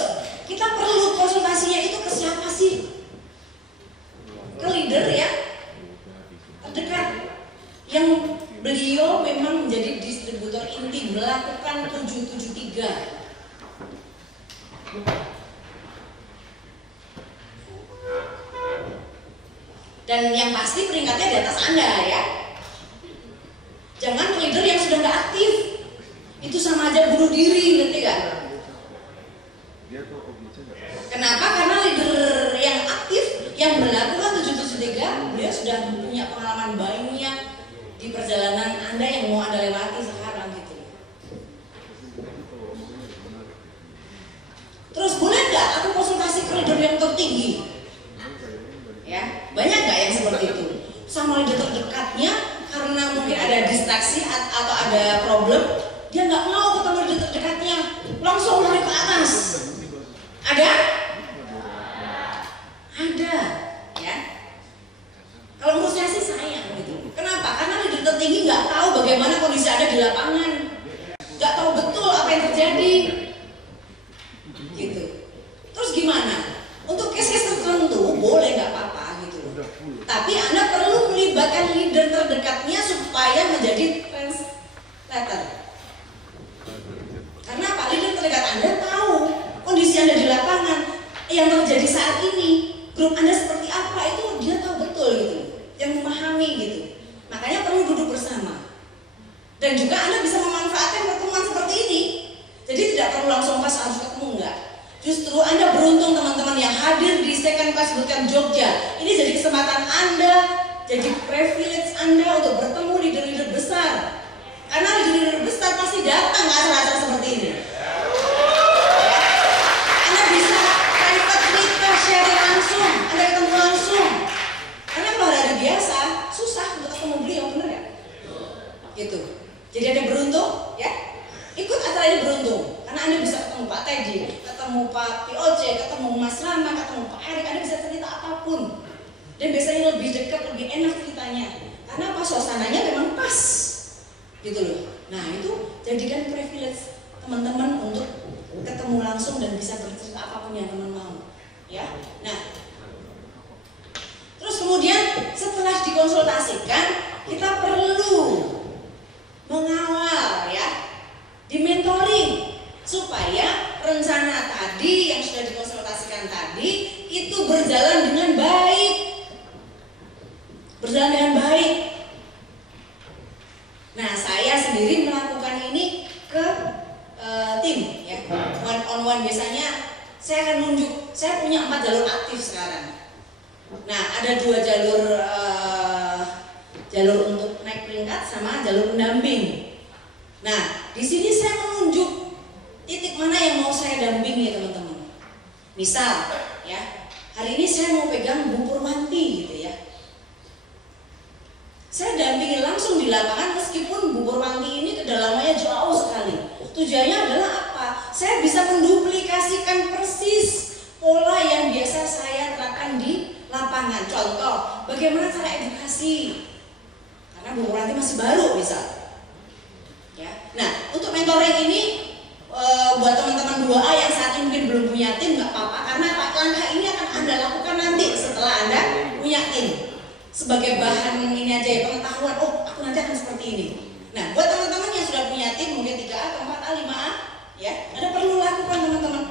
kita perlu konsultasinya itu ke siapa sih? Ke leader ya terdekat, yang beliau memang menjadi distributor inti, melakukan 773. Dan yang pasti peringkatnya di atas Anda ya. Jangan leader yang sudah nggak aktif. Itu sama aja bunuh diri, ngerti gak? Kenapa? Karena leader yang aktif, yang melakukan 773, beliau sudah punya pengalaman banyak di perjalanan Anda yang mau Anda lewati sekarang gitu. Terus boleh nggak aku konsultasi ke leader yang tertinggi? Ya, banyak nggak yang seperti itu? Sama leader terdekatnya, karena mungkin ada distraksi atau ada problem, dia nggak mau ketemu leader terdekatnya, langsung lari ke atas. Ada? Ada, ya. Kalau menurut saya sih sayang gitu. Kenapa? Karena leader tertinggi nggak tahu bagaimana kondisi Anda di lapangan, nggak tahu betul apa yang terjadi. Gitu. Terus gimana? Untuk case-case tertentu boleh nggak apa-apa gitu. Tapi Anda perlu melibatkan leader terdekatnya supaya menjadi translator. Karena apa? Leader terdekat Anda tahu kondisi Anda di lapangan, yang terjadi saat ini, grup Anda seperti apa, itu dia tahu betul gitu, yang memahami gitu. Makanya perlu duduk bersama. Dan juga Anda bisa memanfaatkan pertemuan seperti ini. Jadi tidak perlu langsung pas harus ketemu, enggak. Justru Anda beruntung teman-teman yang hadir di Second Class Bootcamp Jogja. Ini jadi kesempatan Anda, jadi privilege Anda untuk bertemu leader-leader besar. Karena leader-leader besar pasti datang ke acara-acara seperti ini. Anda bisa private meet, sharing langsung, Anda ketemu langsung. Karena kalau hari biasa, susah untuk ketemu beliau, bener ya? Gitu. Jadi Anda beruntung, ya? Ikut acara ini beruntung. Karena Anda bisa ketemu Pak Teddy, ketemu Pak POC, ketemu Mas Rama, ketemu Pak Erik, Anda bisa cerita apapun. Dan biasanya lebih dekat, lebih enak ceritanya. Karena apa? Suasananya memang pas. Gitu loh. Nah itu jadikan privilege teman-teman untuk ketemu langsung dan bisa bercerita apapun yang teman mau. Ya. Nah, terus kemudian setelah dikonsultasikan, kita perlu mengawal ya, di-mentoring supaya rencana tadi yang sudah dikonsultasikan tadi itu berjalan dengan baik. Berjalan dengan baik. Nah, saya sendiri melakukan ini ke tim ya. One on one biasanya saya akan nunjuk, saya punya 4 jalur aktif sekarang. Nah, ada 2 jalur untuk naik peringkat sama jalur pendamping. Nah, di sini saya menunjuk titik mana yang mau saya dampingi teman-teman. Misal, ya, hari ini saya mau pegang Bu Purwanti gitu ya. Saya dampingi langsung di lapangan meskipun Bu Purwanti ini kedalamannya jauh sekali. Tujuannya adalah apa? Saya bisa menduplikasikan persis pola yang biasa saya terapkan di lapangan. Contoh, bagaimana cara edukasi? Karena Bu Purwanti masih baru misal. Ya. Nah, untuk mentoring ini buat teman-teman 2A yang saat ini mungkin belum punya tim nggak apa-apa, karena langkah ini akan Anda lakukan nanti setelah Anda punya tim. Sebagai bahan ini aja ya, pengetahuan, oh aku nanti akan seperti ini. Nah, buat teman-teman yang sudah punya tim mungkin 3A atau 4A, 5A ya, Anda perlu lakukan teman-teman.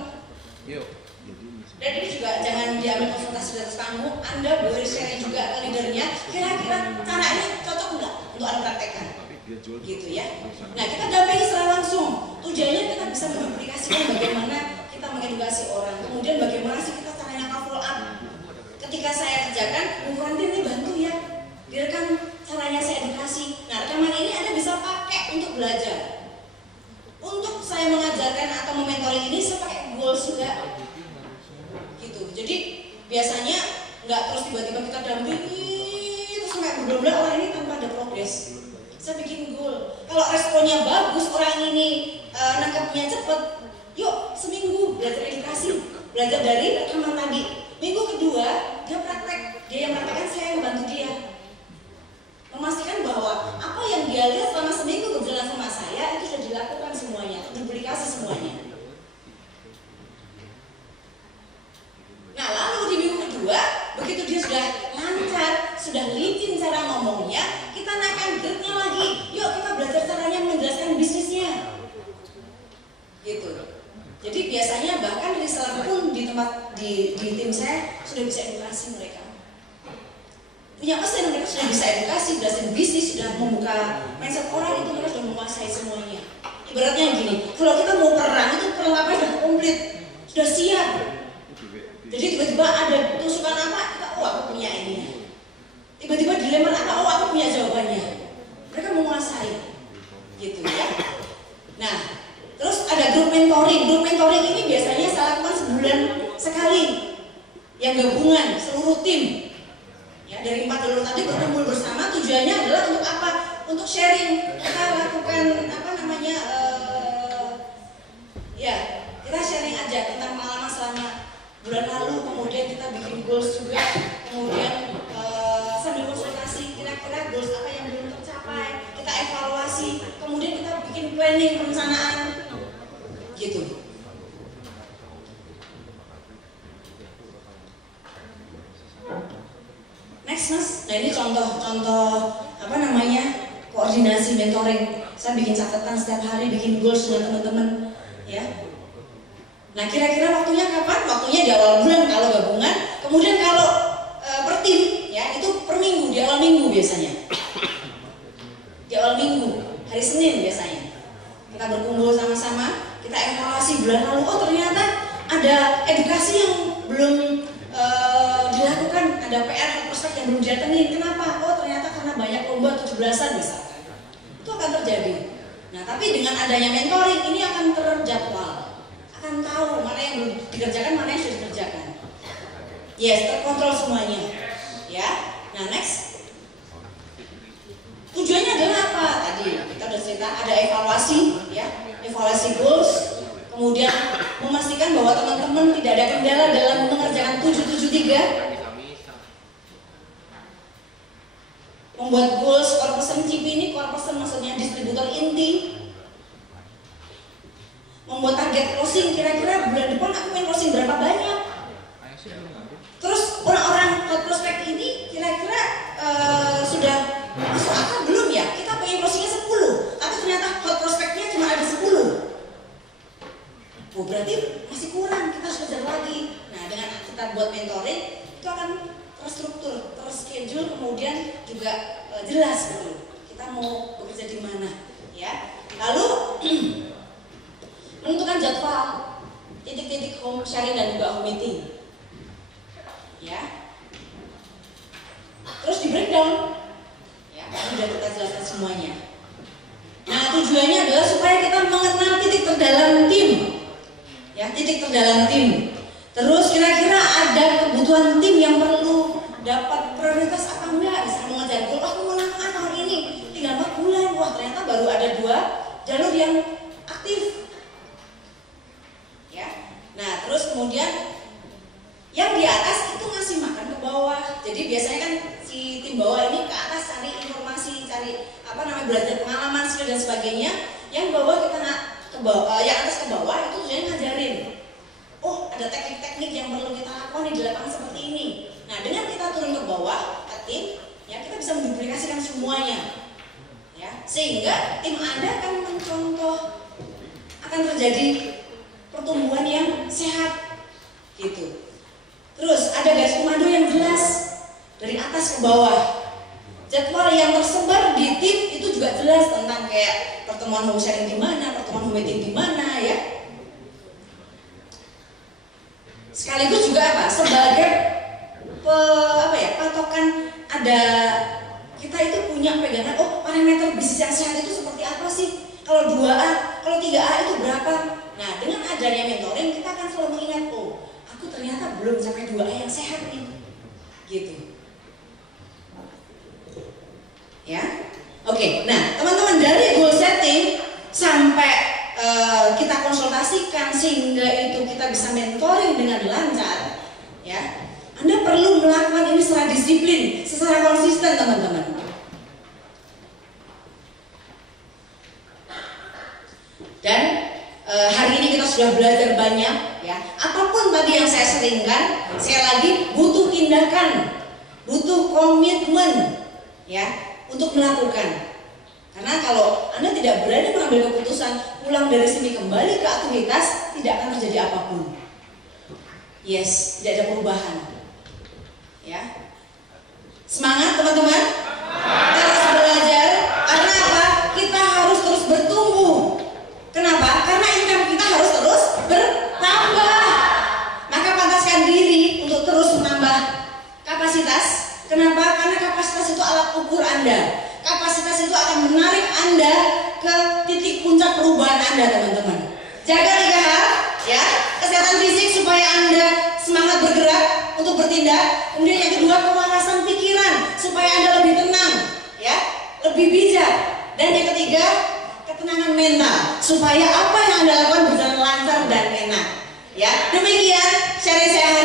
Dan ini juga jangan diambil konsultasi di atas panggung, Anda boleh share juga ke leadernya, kira-kira cara ini cocok nggak untuk Anda praktekkan, gitu ya. Nah, kita dampingi secara langsung, tujuannya kita bisa menduplikasikan bagaimana kita mengedukasi orang, kemudian bagaimana sih kita caranya follow up. Ketika saya kerjakan, Bu Purwanti ini bantu ya, direkam caranya saya edukasi. Nah, rekaman ini Anda bisa pakai untuk belajar. Untuk saya mengajarkan atau mementoring ini, saya pakai goals juga. visi, sudah membuka mindset orang, itu mereka sudah menguasai semuanya. Ibaratnya gini, kalau kita mau perang itu perlengkapan sudah komplit, sudah siap. Jadi tiba-tiba ada tusukan apa, kita aku punya ini. Tiba-tiba dilempar apa, aku punya jawabannya. Mereka menguasai, gitu ya. Nah, terus ada grup mentoring. Grup mentoring ini biasanya saya lakukan sebulan sekali, yang gabungan seluruh tim. Ya, dari 4 jalur tadi berkumpul bersama, tujuannya adalah untuk apa? Untuk sharing. Kita lakukan apa namanya? Kita sharing aja tentang pengalaman selama bulan lalu. Kemudian kita bikin goals juga. Kemudian sambil konsultasi kira-kira goals apa yang belum tercapai. Kita evaluasi. Kemudian kita bikin planning, perencanaan, gitu. Next mas, nah ini contoh apa namanya koordinasi mentoring. Saya bikin catatan setiap hari, bikin goals dengan teman-teman, ya. Nah kira-kira waktunya kapan? Waktunya di awal bulan kalau gabungan. Kemudian kalau per tim, ya itu per minggu, di awal minggu biasanya. Di awal minggu, hari Senin biasanya. Kita berkumpul sama-sama, kita evaluasi bulan lalu. Oh ternyata ada edukasi yang belum dilakukan, ada PR prospek yang belum didatengin. Kenapa? Oh ternyata karena banyak lomba 17-an misalkan. Itu akan terjadi. Nah tapi dengan adanya mentoring ini akan terjadwal, akan tahu mana yang belum dikerjakan, mana yang sudah dikerjakan. Yes, terkontrol semuanya. Ya. Nah next, tujuannya adalah apa? Tadi kita sudah cerita, ada evaluasi, ya, evaluasi goals. Kemudian memastikan bahwa teman-teman tidak ada kendala dalam mengerjakan 773. Membuat goals core person CP ini, core person maksudnya distributor inti. Membuat target closing, kira-kira bulan depan aku pengen closing berapa banyak. Terus orang-orang hot prospect ini kira-kira sudah masuk akal belum ya? Kita pengen closingnya 10, tapi ternyata hot prospectnya cuma ada 10. Oh berarti masih kurang, kita harus kejar lagi. Nah dengan kita buat mentoring itu akan terstruktur, terschedule, kemudian juga jelas gitu. Kita mau bekerja di mana, ya. Lalu menentukan jadwal, titik-titik home sharing dan juga home meeting, ya. Terus di breakdown, ya. Sudah kita jelaskan semuanya. Nah tujuannya adalah supaya kita mengenal titik terdalam tim, ya, titik terdalam tim. Terus kira-kira ada kebutuhan tim yang perlu dapat prioritas apa enggak? Bisa mengejar goal, aku mau lakukan tahun ini, tinggal 4 bulan, wah ternyata baru ada 2 jalur yang aktif, ya. Nah terus kemudian yang di atas itu ngasih makan ke bawah. Jadi biasanya kan si tim bawah ini ke atas cari informasi, cari apa namanya, belajar pengalaman, skill dan sebagainya. Yang bawah kita ke bawah, yang atas ke bawah itu tujuannya ngajarin. Oh ada teknik-teknik yang perlu kita lakukan di lapangan seperti ini. Nah dengan kita turun ke bawah ke tim, ya kita bisa menduplikasikan semuanya, ya, sehingga tim Anda akan mencontoh, akan terjadi pertumbuhan yang sehat, gitu. Terus ada garis komando yang jelas dari atas ke bawah. Jadwal yang tersebar di tim itu juga jelas tentang kayak pertemuan home sharing di mana, pertemuan home meeting di mana, ya. Sekaligus juga apa? Sebagai patokan, ada kita itu punya pegangan. Oh parameter bisnis yang sehat itu seperti apa sih? Kalau 2A, kalau 3A itu berapa? Nah dengan adanya mentoring kita akan selalu mengingat, oh aku ternyata belum sampai 2A yang sehat nih, gitu. Ya, oke. Nah teman-teman, dari goal setting sampai kita konsultasikan sehingga itu kita bisa mentoring dengan lancar, ya. Anda perlu melakukan ini secara disiplin, secara konsisten, teman-teman. Dan hari ini kita sudah belajar banyak, ya. Apapun tadi yang saya seringkan, sekali lagi butuh tindakan, butuh komitmen, ya, untuk melakukan. Karena kalau Anda tidak berani mengambil keputusan, pulang dari sini kembali ke aktivitas, tidak akan terjadi apapun. Yes, tidak ada perubahan. Ya, semangat teman-teman. Kita harus belajar. perubahan Anda, teman-teman. Jaga 3 hal, ya. Kesehatan fisik supaya Anda semangat bergerak untuk bertindak. Kemudian yang kedua, kewarasan pikiran supaya Anda lebih tenang, ya, lebih bijak. Dan yang ketiga, ketenangan mental supaya apa yang Anda lakukan berjalan lancar dan enak. Ya, demikian sharing saya